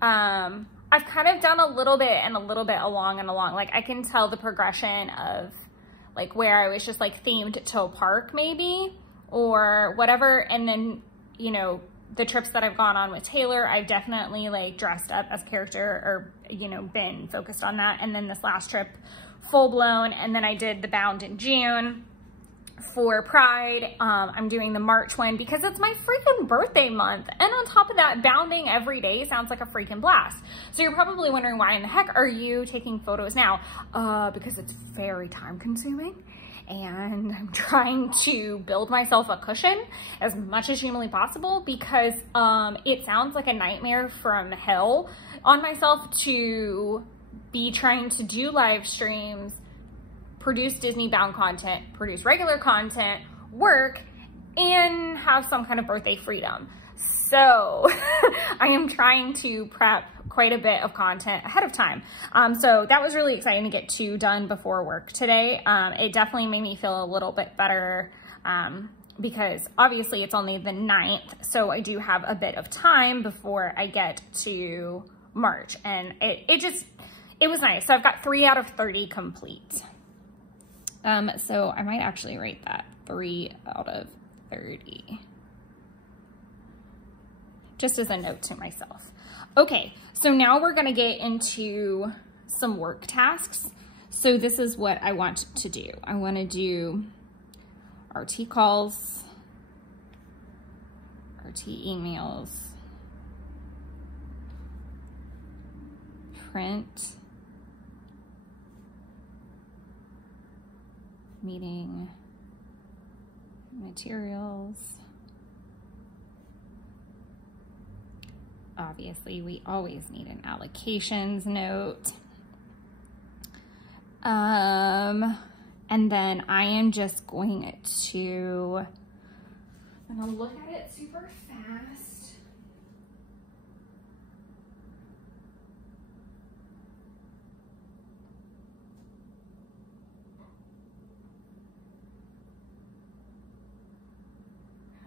I've kind of done a little bit and a little bit along and along. Like I can tell the progression of like where I was just like themed to a park maybe or whatever. And then, you know, the trips that I've gone on with Taylor, I've definitely like dressed up as character or, you know, been focused on that. And then this last trip, full blown. And then I did the Bound in June for Pride. I'm doing the March one because it's my freaking birthday month. And on top of that, bounding every day sounds like a freaking blast. So you're probably wondering, why in the heck are you taking photos now? Because it's very time consuming. And I'm trying to build myself a cushion as much as humanly possible, because it sounds like a nightmare from hell on myself to be trying to do live streams, produce Disney bound content, produce regular content, work, and have some kind of birthday freedom. So I am trying to prep quite a bit of content ahead of time. So that was really exciting to get 2 done before work today. It definitely made me feel a little bit better because obviously it's only the 9th. So I do have a bit of time before I get to March, and it was nice. So I've got 3 out of 30 complete. So I might actually rate that 3 out of 30. Just as a note to myself. Okay, so now we're gonna get into some work tasks. So this is what I want to do. I wanna do RT calls, RT emails, print, meeting materials. Obviously, we always need an allocations note. And then I am just going to, I'm gonna look at it super fast.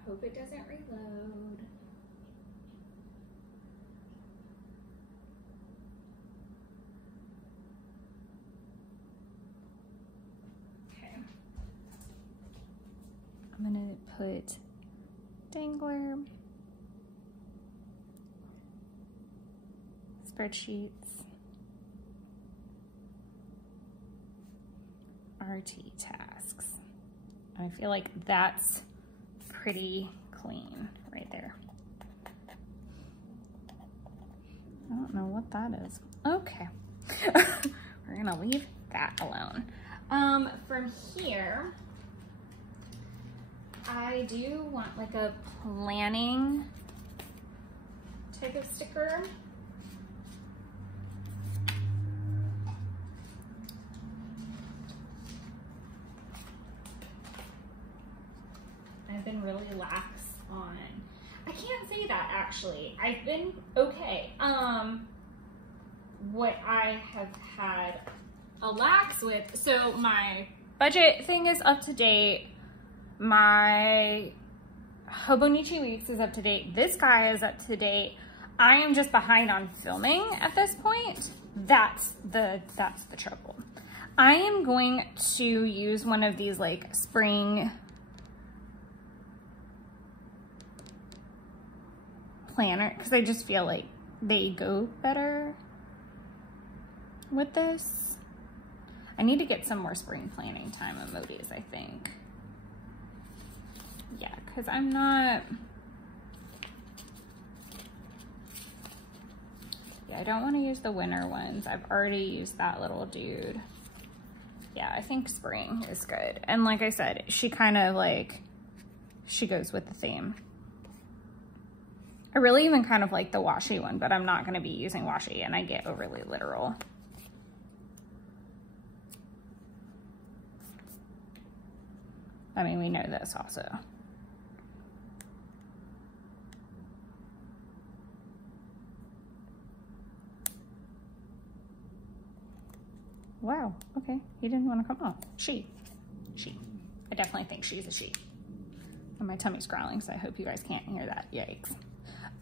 Hope it doesn't reload. I'm gonna put dangler, spreadsheets, RT tasks. I feel like that's pretty clean right there. I don't know what that is. Okay. We're gonna leave that alone. From here, I do want like a planning type of sticker. I've been really lax on, I can't say that actually. I've been okay. What I have had a lax with, so my budget thing is up to date. My Hobonichi Weeks is up to date. This guy is up to date. I am just behind on filming at this point. That's the trouble. I am going to use one of these like spring planner because I just feel like they go better with this. I need to get some more spring planning time emojis, I think. Yeah, because I'm not, yeah, I don't want to use the winter ones. I've already used that little dude. Yeah, I think spring is good. And like I said, she kind of like, she goes with the theme. I really even kind of like the washi one, but I'm not going to be using washi and I get overly literal. I mean, we know this also. Wow, okay, he didn't want to come on. She. I definitely think she's a she. And my tummy's growling, so I hope you guys can't hear that. Yikes.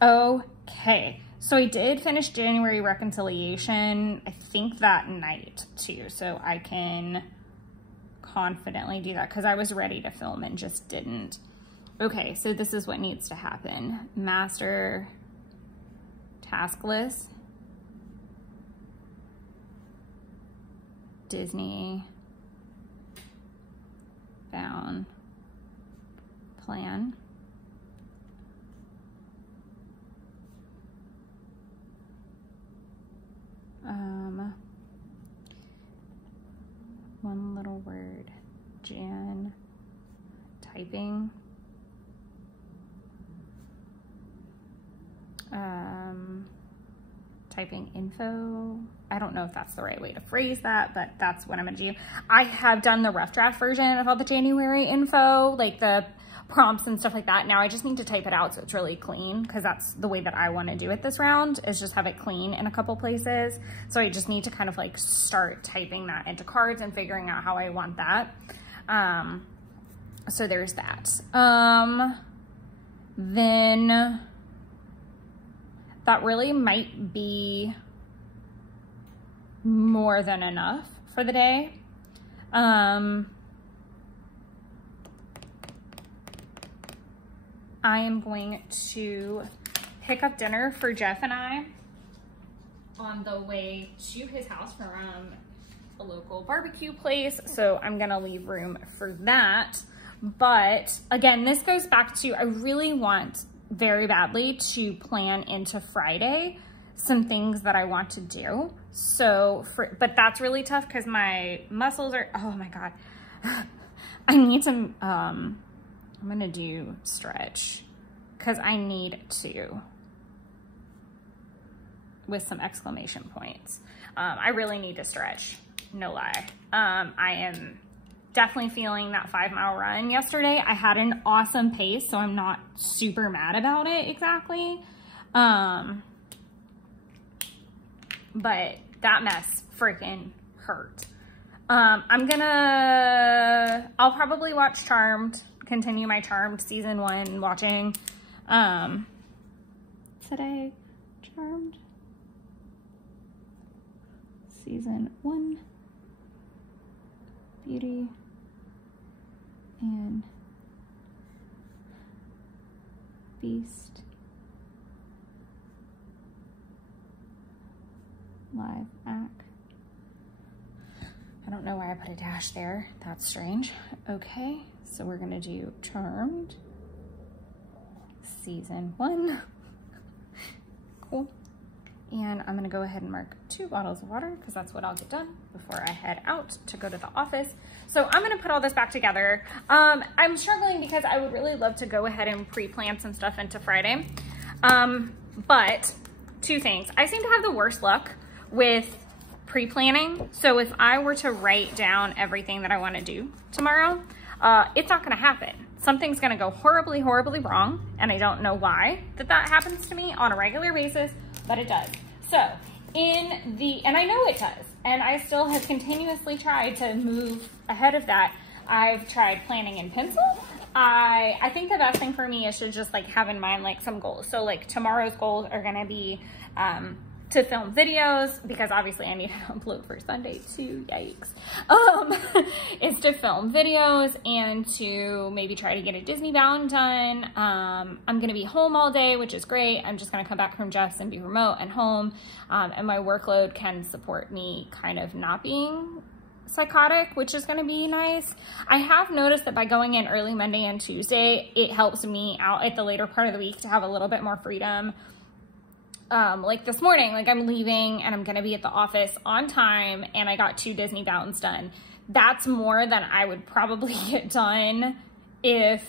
Okay, so I did finish January reconciliation, I think that night too, so I can confidently do that because I was ready to film and just didn't. Okay, so this is what needs to happen. Master task list. Disney bound plan. One little word, Jan, typing. Typing info. I don't know if that's the right way to phrase that, but that's what I'm gonna do. I have done the rough draft version of all the January info, like the prompts and stuff like that. Now I just need to type it out so it's really clean, because that's the way that I want to do it this round, is just have it clean in a couple places. So I just need to kind of like start typing that into cards and figuring out how I want that. So there's that. Then that really might be more than enough for the day. I am going to pick up dinner for Jeff and I on the way to his house from a local barbecue place. So I'm gonna leave room for that. But again, this goes back to, I really want very badly to plan into Friday some things that I want to do. So, but that's really tough because my muscles are, oh my God. I need some, I'm gonna do stretch because I need to, with some exclamation points. I really need to stretch, no lie. I am definitely feeling that 5-mile run yesterday. I had an awesome pace, so I'm not super mad about it exactly. But that mess freaking hurt. I'll probably watch Charmed, continue my Charmed season 1 watching. Today, Charmed season 1, Beauty and Beast live act. I don't know why I put a dash there. That's strange. Okay, so we're gonna do Charmed season 1. Cool. And I'm gonna go ahead and mark 2 bottles of water because that's what I'll get done before I head out to go to the office. So I'm gonna put all this back together. I'm struggling because I would really love to go ahead and pre-plan some stuff into Friday. But 2 things. I seem to have the worst luck with pre-planning. So if I were to write down everything that I wanna do tomorrow, it's not gonna happen. Something's gonna go horribly, horribly wrong. And I don't know why that happens to me on a regular basis, but it does. So and I know it does, and I still have continuously tried to move ahead of that. I've tried planning in pencil. I think the best thing for me is to just like have in mind like some goals. So like tomorrow's goals are gonna be to film videos, because obviously I need to upload for Sunday too, yikes. Is to film videos and to maybe try to get a Disney bound done. I'm gonna be home all day, which is great. I'm just gonna come back from Jeff's and be remote and home. And my workload can support me kind of not being psychotic, which is gonna be nice. I have noticed that by going in early Monday and Tuesday, it helps me out at the later part of the week to have a little bit more freedom. Like this morning, like I'm leaving and I'm gonna be at the office on time and I got 2 Disney bounds done. That's more than I would probably get done if,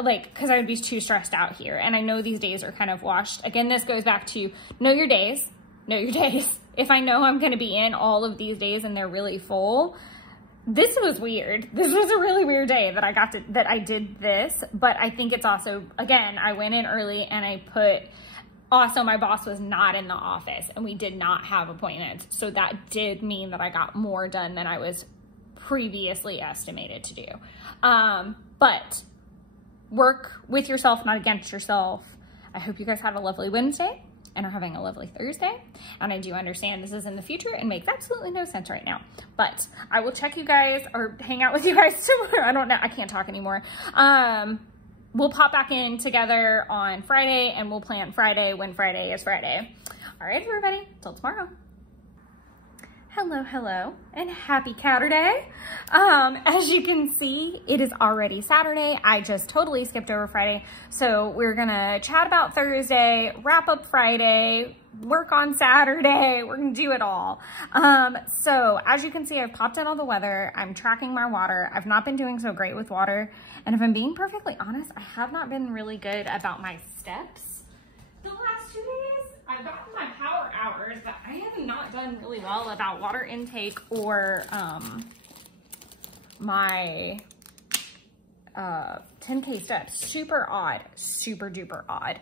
like, cause I would be too stressed out here. And I know these days are kind of washed. Again, this goes back to know your days, know your days. If I know I'm gonna be in all of these days and they're really full, this was weird. This was a really weird day that I did this, but I think it's also, again, I went in early and I put, also, my boss was not in the office and we did not have appointments. So that did mean that I got more done than I was previously estimated to do. But work with yourself, not against yourself. I hope you guys have a lovely Wednesday and are having a lovely Thursday. And I do understand this is in the future and makes absolutely no sense right now. But I will check you guys or hang out with you guys tomorrow. I don't know. I can't talk anymore. we'll pop back in together on Friday and we'll plan Friday when Friday is Friday. All right, everybody, till tomorrow. Hello, hello, and happy Catterday. As you can see, it is already Saturday. I just totally skipped over Friday. So we're gonna chat about Thursday, wrap up Friday, work on Saturday. We're gonna do it all. So as you can see, I've popped in all the weather. I'm tracking my water. I've not been doing so great with water. And if I'm being perfectly honest, I have not been really good about my steps the last 2 days. I've gotten my power hours, but I have not done really well about water intake or my 10K steps. Super odd, super duper odd.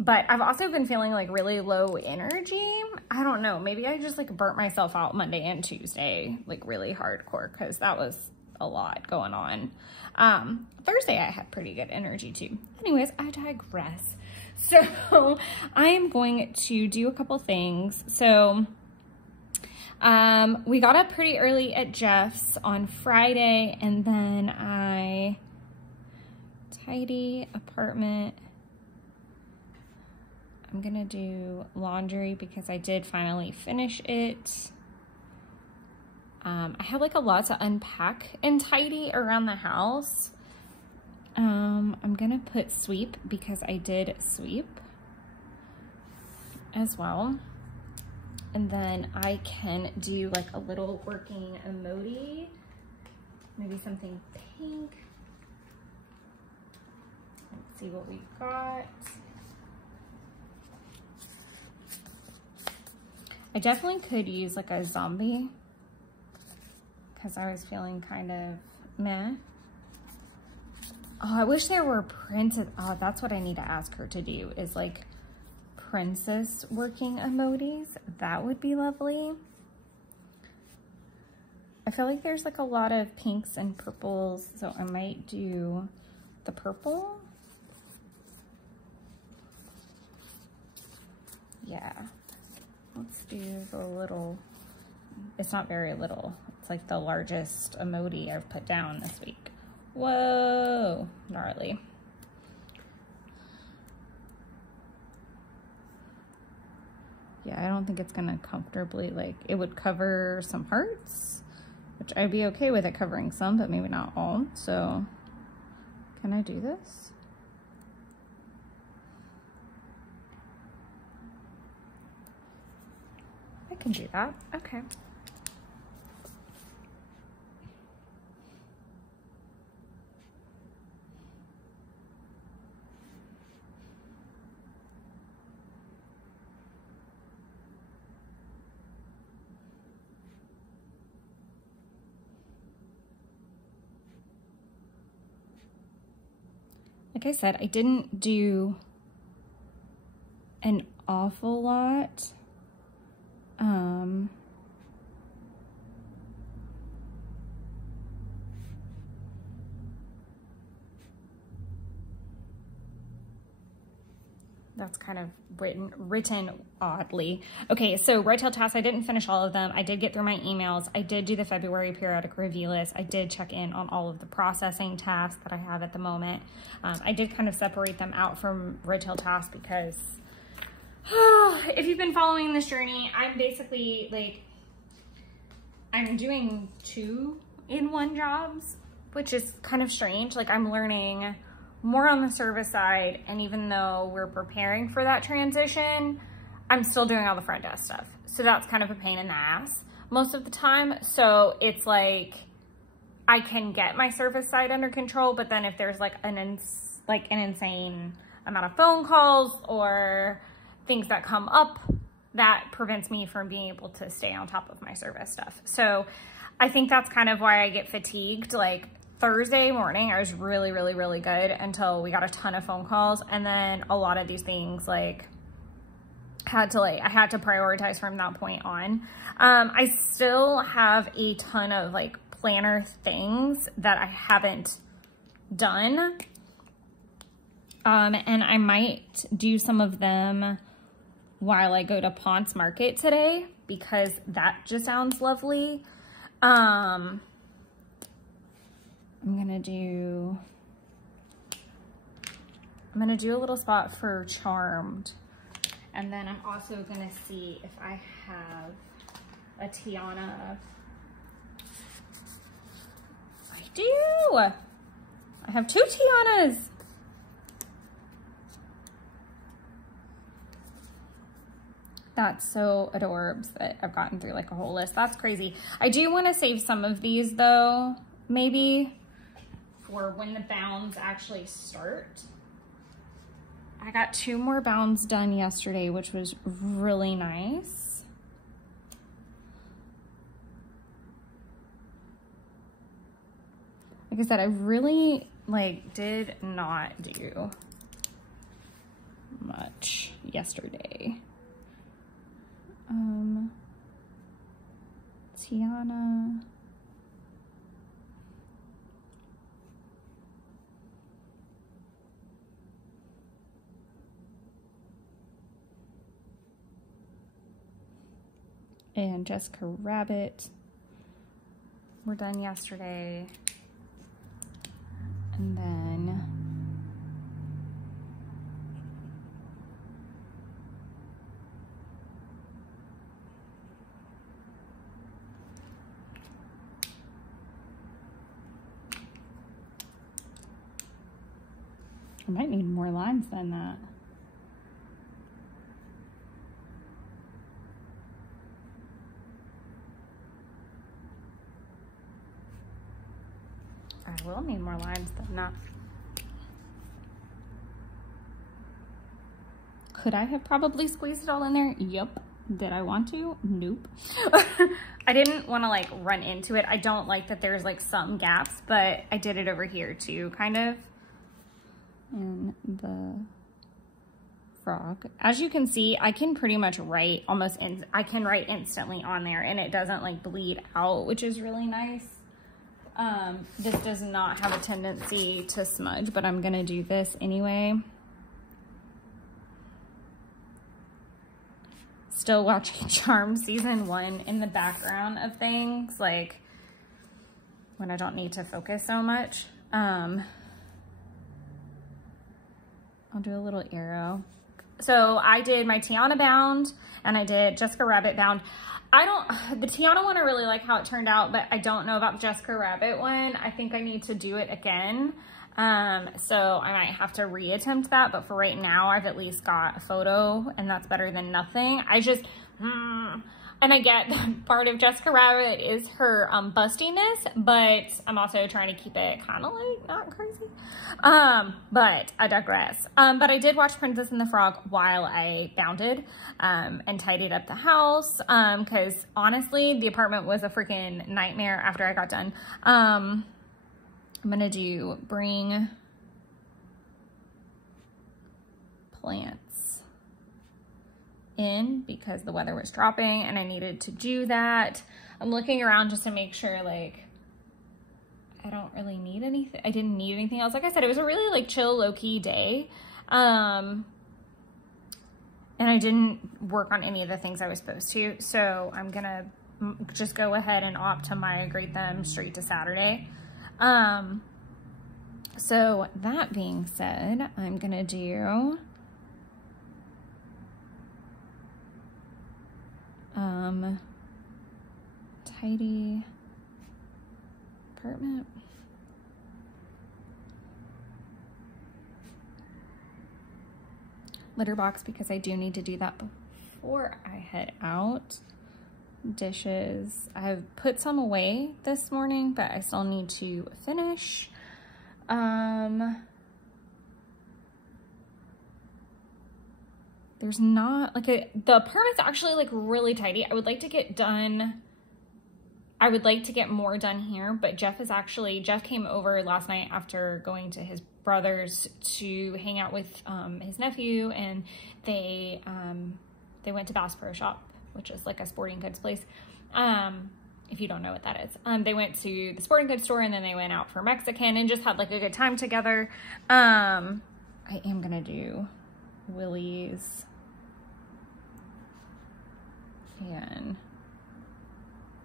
But I've also been feeling like really low energy. I don't know, maybe I just like burnt myself out Monday and Tuesday, like really hardcore, because that was a lot going on. Thursday I had pretty good energy too. Anyways, I digress. So I am going to do a couple things. So we got up pretty early at Jeff's on Friday, and then I tidy apartment. I'm gonna do laundry because I did finally finish it. I have like a lot to unpack and tidy around the house. I'm gonna put sweep because I did sweep as well. And then I can do like a little working emoji, maybe something pink. Let's see what we got. I definitely could use like a zombie because I was feeling kind of meh. Oh, I wish there were printed. Oh, that's what I need to ask her to do is like princess working emojis. That would be lovely. I feel like there's like a lot of pinks and purples, so I might do the purple. Yeah, let's do the little, it's not very little. It's like the largest emoji I've put down this week. Whoa, gnarly. Yeah, I don't think it's gonna comfortably, like, it would cover some hearts, which I'd be okay with it covering some, but maybe not all. So, can I do this? I can do that, okay. Like I said, I didn't do an awful lot. That's kind of written oddly. Okay, so retail tasks, I didn't finish all of them. I did get through my emails. I did do the February periodic review list. I did check in on all of the processing tasks that I have at the moment. I did kind of separate them out from retail tasks because if you've been following this journey, I'm basically like, I'm doing 2-in-1 jobs, which is kind of strange. Like I'm learning more on the service side, and even though we're preparing for that transition, I'm still doing all the front desk stuff. So that's kind of a pain in the ass most of the time. So it's like, I can get my service side under control, but then if there's like an insane amount of phone calls or things that come up, that prevents me from being able to stay on top of my service stuff. So I think that's kind of why I get fatigued. Like Thursday morning, I was really, really, really good until we got a ton of phone calls. And then a lot of these things like I had to prioritize from that point on. I still have a ton of like planner things that I haven't done. And I might do some of them while I go to Ponce Market today because that just sounds lovely. I'm gonna do I'm gonna do a little spot for Charmed. And then I'm also gonna see if I have a Tiana. I do! I have 2 Tianas. That's so adorbs that I've gotten through like a whole list. That's crazy. I do want to save some of these though, maybe for when the bounds actually start. I got 2 more bounds done yesterday, which was really nice. Like I said, I really did not do much yesterday. Tiana. And Jessica Rabbit. We're done yesterday. And then I might need more lines than that. I will need more lines than that. Could I have probably squeezed it all in there? Yep. Did I want to? Nope. I didn't want to run into it. I don't like that there's some gaps, but I did it over here too, kind of. And the frog. As you can see, I can pretty much write I can write instantly on there and it doesn't bleed out, which is really nice. This does not have a tendency to smudge, but I'm gonna do this anyway. Still watching Charmed season 1 in the background of things, when I don't need to focus so much. I'll do a little arrow. So I did my Tiana bound and I did Jessica Rabbit bound. The Tiana one, I really like how it turned out, but I don't know about the Jessica Rabbit one. I think I need to do it again. So I might have to reattempt that, but for right now, I've at least got a photo and that's better than nothing. And I get that part of Jessica Rabbit is her bustiness, but I'm also trying to keep it kind of not crazy. But I digress. But I did watch Princess and the Frog while I bounded and tidied up the house because honestly, the apartment was a freaking nightmare after I got done. I'm gonna bring plants in because the weather was dropping and I needed to do that. I'm looking around just to make sure I don't really need anything. I didn't need anything else. Like I said, it was a really chill, low-key day. And I didn't work on any of the things I was supposed to. So I'm gonna just go ahead and opt to migrate them straight to Saturday. So that being said, I'm gonna do tidy apartment. Litter box because I do need to do that before I head out. Dishes. I've put some away this morning, but I still need to finish. There's not the apartment's actually really tidy. I would like to get more done here, but Jeff came over last night after going to his brother's to hang out with his nephew, and they went to Bass Pro Shop, which is a sporting goods place. If you don't know what that is. They went to the sporting goods store and then they went out for Mexican and just had a good time together. I am gonna do Willie's and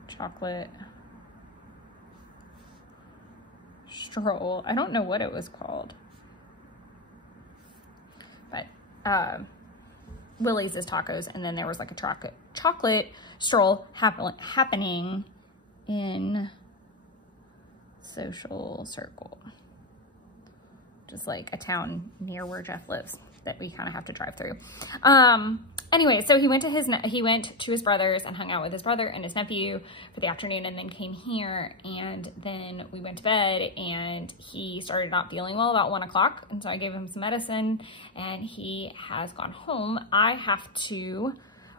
chocolate stroll. I don't know what it was called. Willie's tacos, and then there was like a chocolate stroll happening in Social Circle, just like a town near where Jeff lives that we kind of have to drive through. Anyway, so he went to his brother's and hung out with his brother and his nephew for the afternoon, and then came here, and then we went to bed, and he started not feeling well about 1 o'clock. And so I gave him some medicine, and he has gone home. I have to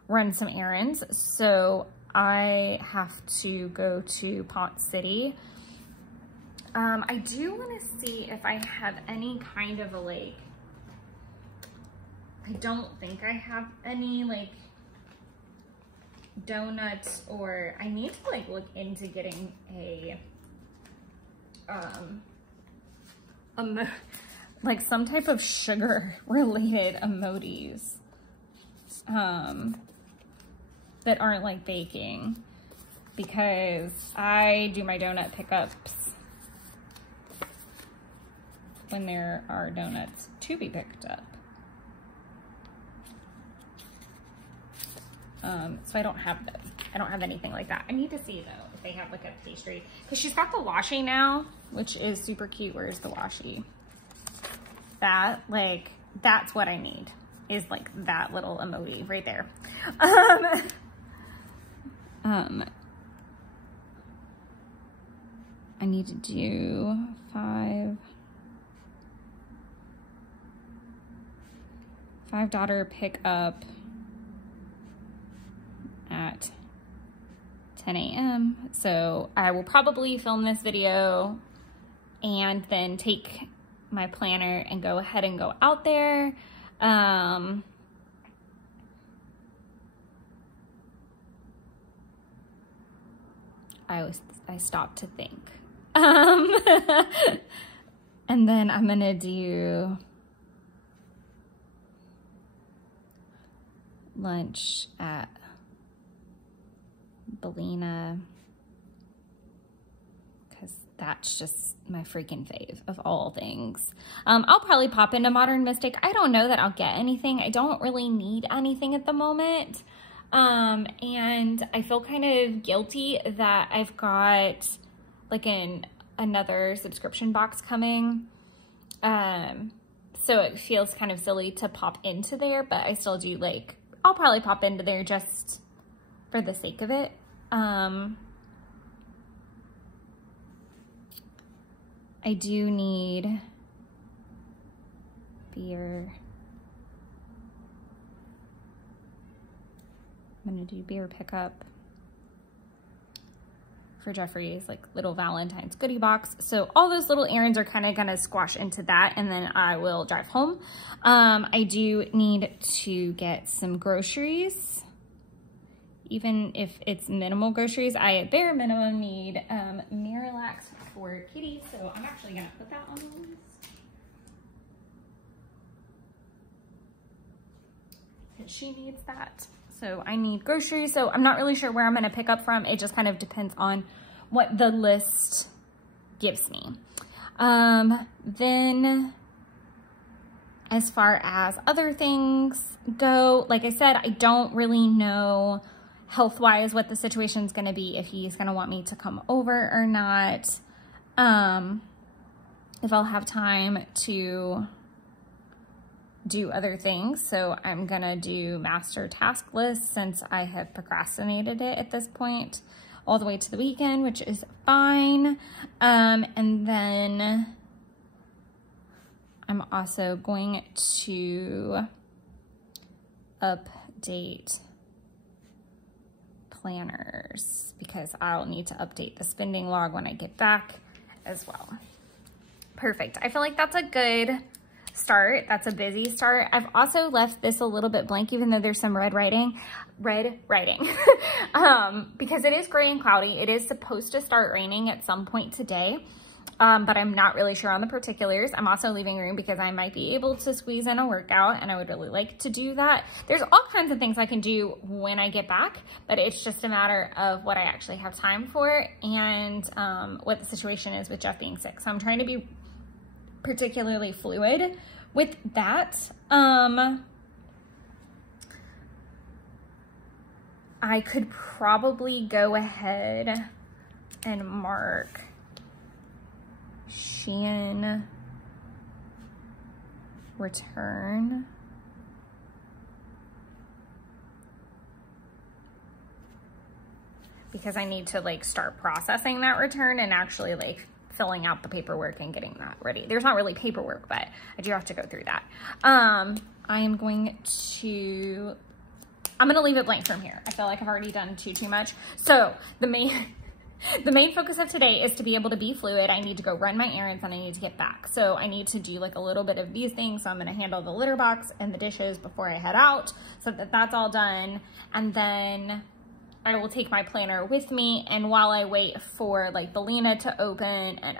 run some errands. So I have to go to Pont City. I do want to see if I have any kind of a, like, I don't think I have any like donuts, or I need to like look into getting like some type of sugar related emojis that aren't like baking, because I do my donut pickups when there are donuts to be picked up. So I don't have those. I don't have anything like that. I need to see though if they have like a pastry, because she's got the washi now, which is super cute. Where's the washi? That, like, that's what I need, is like that little emoji right there. I need to do 5 daughter pickup at 10 a.m. So I will probably film this video and then take my planner and go ahead and go out there. I stopped to think. And then I'm gonna do lunch at Bellina, because that's just my freaking fave of all things. I'll probably pop into Modern Mystic. I don't know that I'll get anything. I don't really need anything at the moment. And I feel kind of guilty that I've got like another subscription box coming. So it feels kind of silly to pop into there, but I still do, like, I'll probably pop into there just for the sake of it. I do need beer. I'm gonna do beer pickup for Jeffrey's like little Valentine's goodie box. So all those little errands are kind of gonna squash into that, and then I will drive home. I do need to get some groceries. Even if it's minimal groceries, I at bare minimum need Miralax for Kitty. So I'm actually gonna put that on the list. Because she needs that. So I need groceries. So I'm not really sure where I'm gonna pick up from. It just kind of depends on what the list gives me. Then as far as other things go, like I said, I don't really know health-wise what the situation is going to be, if he's going to want me to come over or not, if I'll have time to do other things. So I'm going to do master task list, since I have procrastinated it at this point all the way to the weekend, which is fine. And then I'm also going to update planners, because I'll need to update the spending log when I get back as well. Perfect. I feel like that's a good start. That's a busy start. I've also left this a little bit blank, even though there's some red writing, because it is gray and cloudy. It is supposed to start raining at some point today. But I'm not really sure on the particulars. I'm also leaving room because I might be able to squeeze in a workout, and I would really like to do that. There's all kinds of things I can do when I get back, but it's just a matter of what I actually have time for, and what the situation is with Jeff being sick. So I'm trying to be particularly fluid with that. I could probably go ahead and mark Shein return. Because I need to like start processing that return and actually like filling out the paperwork and getting that ready. There's not really paperwork, but I do have to go through that. I'm gonna leave it blank from here. I feel like I've already done too much. So the main focus of today is to be able to be fluid. I need to go run my errands and I need to get back. So I need to do like a little bit of these things. So I'm gonna handle the litter box and the dishes before I head out so that that's all done. And then I will take my planner with me, and while I wait for like Belina to open and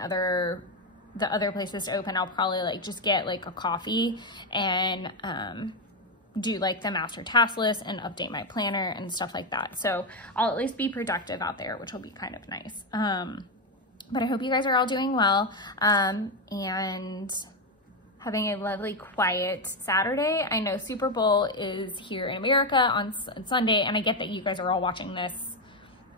the other places to open, I'll probably like just get like a coffee and do like the master task list and update my planner and stuff like that. So I'll at least be productive out there, which will be kind of nice. But I hope you guys are all doing well and having a lovely, quiet Saturday. I know Super Bowl is here in America on Sunday, and I get that you guys are all watching this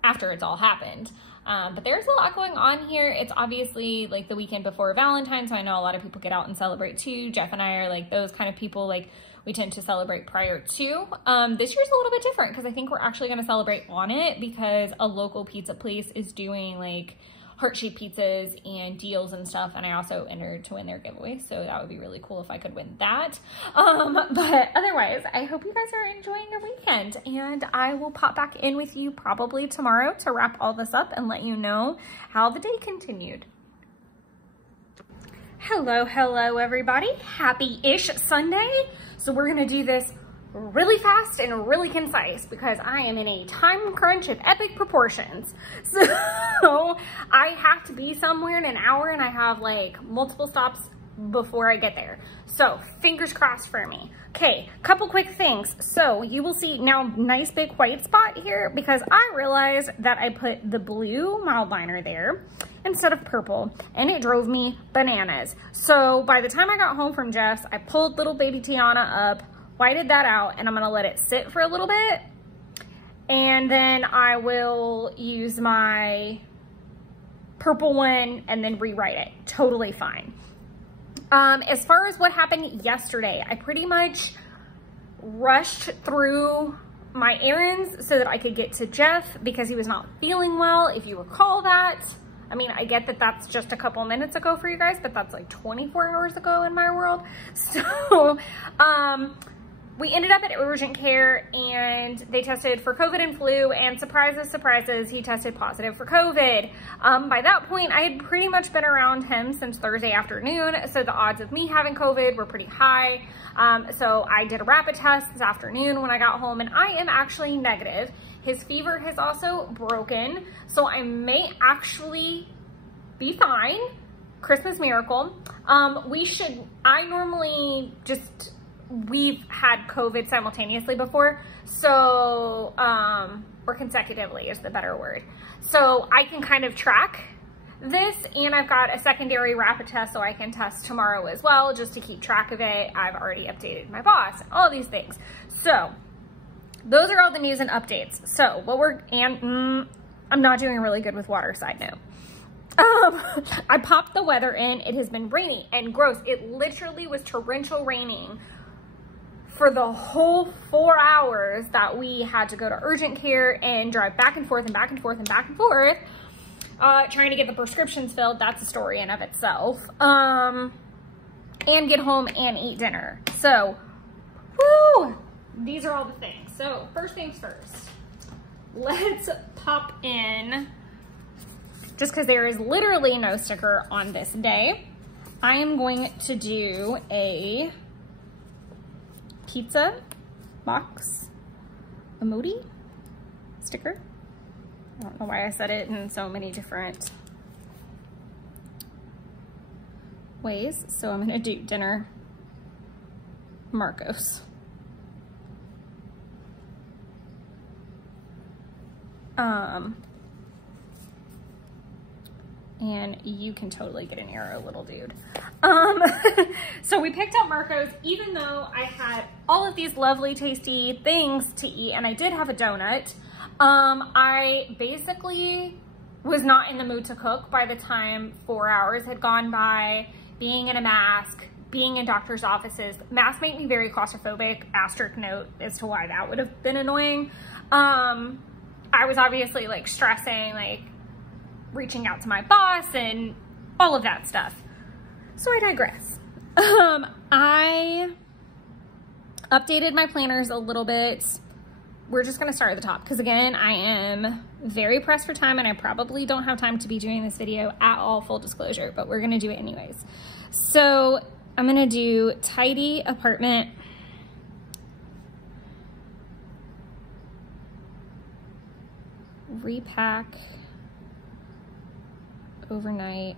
after it's all happened. But there's a lot going on here. It's obviously like the weekend before Valentine's, so I know a lot of people get out and celebrate too. Jeff and I are like those kind of people, like we tend to celebrate prior to. This year's a little bit different because I think we're actually gonna celebrate on it because a local pizza place is doing like heart-shaped pizzas and deals and stuff, and I also entered to win their giveaway, so that would be really cool if I could win that. But otherwise, I hope you guys are enjoying your weekend, and I will pop back in with you probably tomorrow to wrap all this up and let you know how the day continued. Hello everybody. Happy-ish Sunday. So we're gonna do this really fast and really concise because I am in a time crunch of epic proportions. So I have to be somewhere in an hour and I have like multiple stops before I get there. So fingers crossed for me. Okay, couple quick things. So you will see now nice big white spot here because I realized that I put the blue mild liner there instead of purple and it drove me bananas. So by the time I got home from Jeff's, I pulled little baby Tiana up, whited that out, and I'm gonna let it sit for a little bit, and then I will use my purple one and then rewrite it. Totally fine. As far as what happened yesterday, I pretty much rushed through my errands so that I could get to Jeff because he was not feeling well, if you recall that. I mean, I get that that's just a couple minutes ago for you guys, but that's like 24 hours ago in my world. So, we ended up at urgent care and they tested for COVID and flu, and surprises, surprises, he tested positive for COVID. By that point, I had pretty much been around him since Thursday afternoon, so the odds of me having COVID were pretty high. So I did a rapid test this afternoon when I got home, and I am actually negative. His fever has also broken, so I may actually be fine. Christmas miracle. We've had COVID simultaneously before, so, or consecutively is the better word. So I can kind of track this, and I've got a secondary rapid test so I can test tomorrow as well, just to keep track of it. I've already updated my boss, all these things. So those are all the news and updates. So I'm not doing really good with water, side note. I popped the weather in. It has been rainy and gross. It literally was torrential raining for the whole 4 hours that we had to go to urgent care and drive back and forth and back and forth and back and forth, trying to get the prescriptions filled. That's a story in of itself. And get home and eat dinner. So, woo! These are all the things. So, first things first. Let's pop in, just because there is literally no sticker on this day, I am going to do a pizza box emoji sticker. I don't know why I said it in so many different ways. So I'm gonna do dinner Marcos. And you can totally get an arrow, little dude. So we picked up Marco's, even though I had all of these lovely, tasty things to eat, and I did have a donut. I basically was not in the mood to cook by the time 4 hours had gone by, being in a mask, being in doctor's offices. Masks make me very claustrophobic, asterisk note as to why that would have been annoying. I was obviously like stressing, like reaching out to my boss and all of that stuff. So I digress. I updated my planners a little bit. We're just gonna start at the top because again, I am very pressed for time and I probably don't have time to be doing this video at all, full disclosure, but we're gonna do it anyways. So I'm gonna do tidy apartment, repack overnight,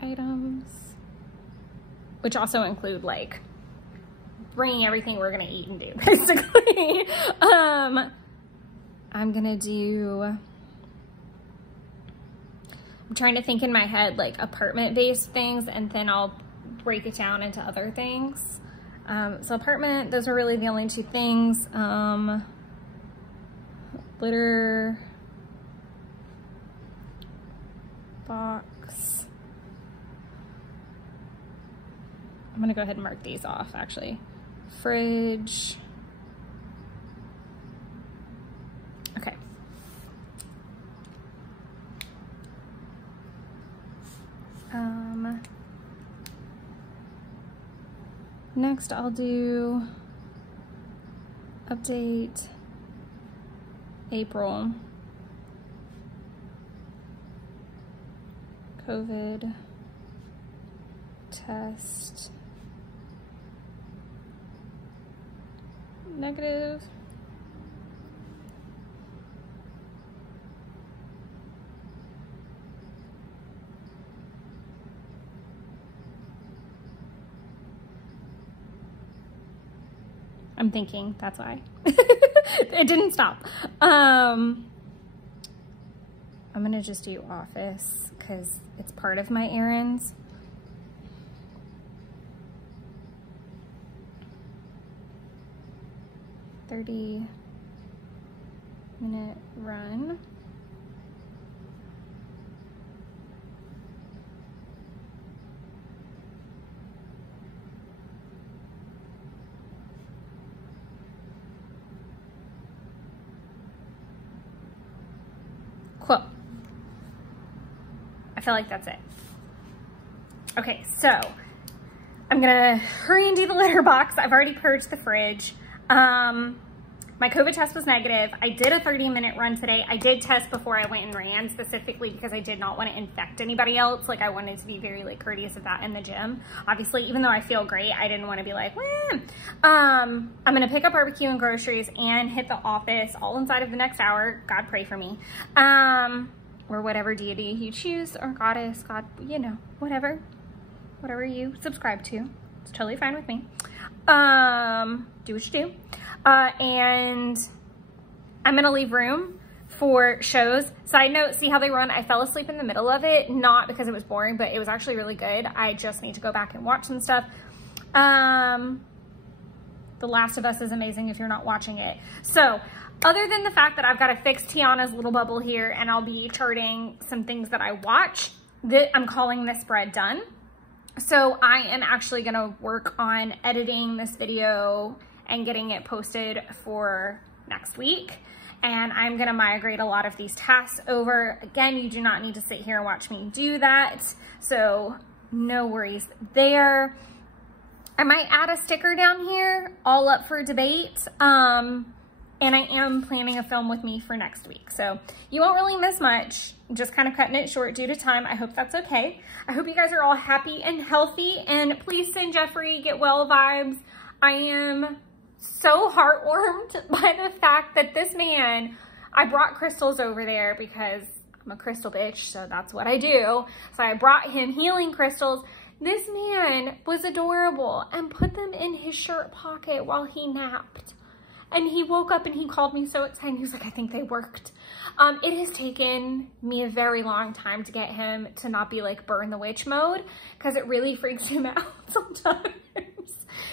items, which also include like bringing everything we're gonna eat and do basically. I'm gonna do, I'm trying to think in my head like apartment based things and then I'll break it down into other things. So apartment, those are really the only two things. Litter box. I'm gonna go ahead and mark these off actually. Fridge. Okay. Next I'll do update April, COVID test negative. I'm thinking, that's why. It didn't stop. I'm gonna just do office because it's part of my errands. $30-minute run. Cool. I feel like that's it. Okay, so I'm gonna hurry and do the litter box. I've already purged the fridge. My COVID test was negative. I did a 30-minute run today. I did test before I went and ran specifically because I did not want to infect anybody else. Like I wanted to be very like courteous of that in the gym. Obviously, even though I feel great, I didn't want to be like, wah. I'm gonna pick up barbecue and groceries and hit the office all inside of the next hour. God pray for me. Or whatever deity you choose, or goddess, God, you know, whatever you subscribe to. It's totally fine with me. Do what you do. And I'm gonna leave room for shows. Side note, see how they run? I fell asleep in the middle of it, not because it was boring, but it was actually really good. I just need to go back and watch some stuff. The Last of Us is amazing if you're not watching it. So other than the fact that I've got to fix Tiana's little bubble here and I'll be charting some things that I watch, that I'm calling this spread done. So I am actually gonna work on editing this video and getting it posted for next week. And I'm gonna migrate a lot of these tasks over. Again, you do not need to sit here and watch me do that. So no worries there. I might add a sticker down here, all up for debate. And I am planning a film with me for next week. So you won't really miss much. I'm just kind of cutting it short due to time. I hope that's okay. I hope you guys are all happy and healthy, and please send Jeffrey get well vibes. I am so heartwarmed by the fact that this man, I brought crystals over there because I'm a crystal bitch, so that's what I do. So I brought him healing crystals. This man was adorable and put them in his shirt pocket while he napped. And he woke up and he called me so excited. He was like, I think they worked. It has taken me a very long time to get him to not be like burn the witch mode because it really freaks him out sometimes.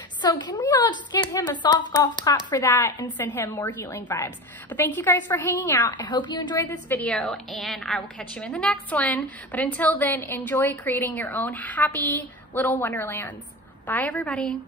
So can we all just give him a soft golf clap for that and send him more healing vibes? But thank you guys for hanging out. I hope you enjoyed this video, and I will catch you in the next one. But until then, enjoy creating your own happy little wonderlands. Bye, everybody.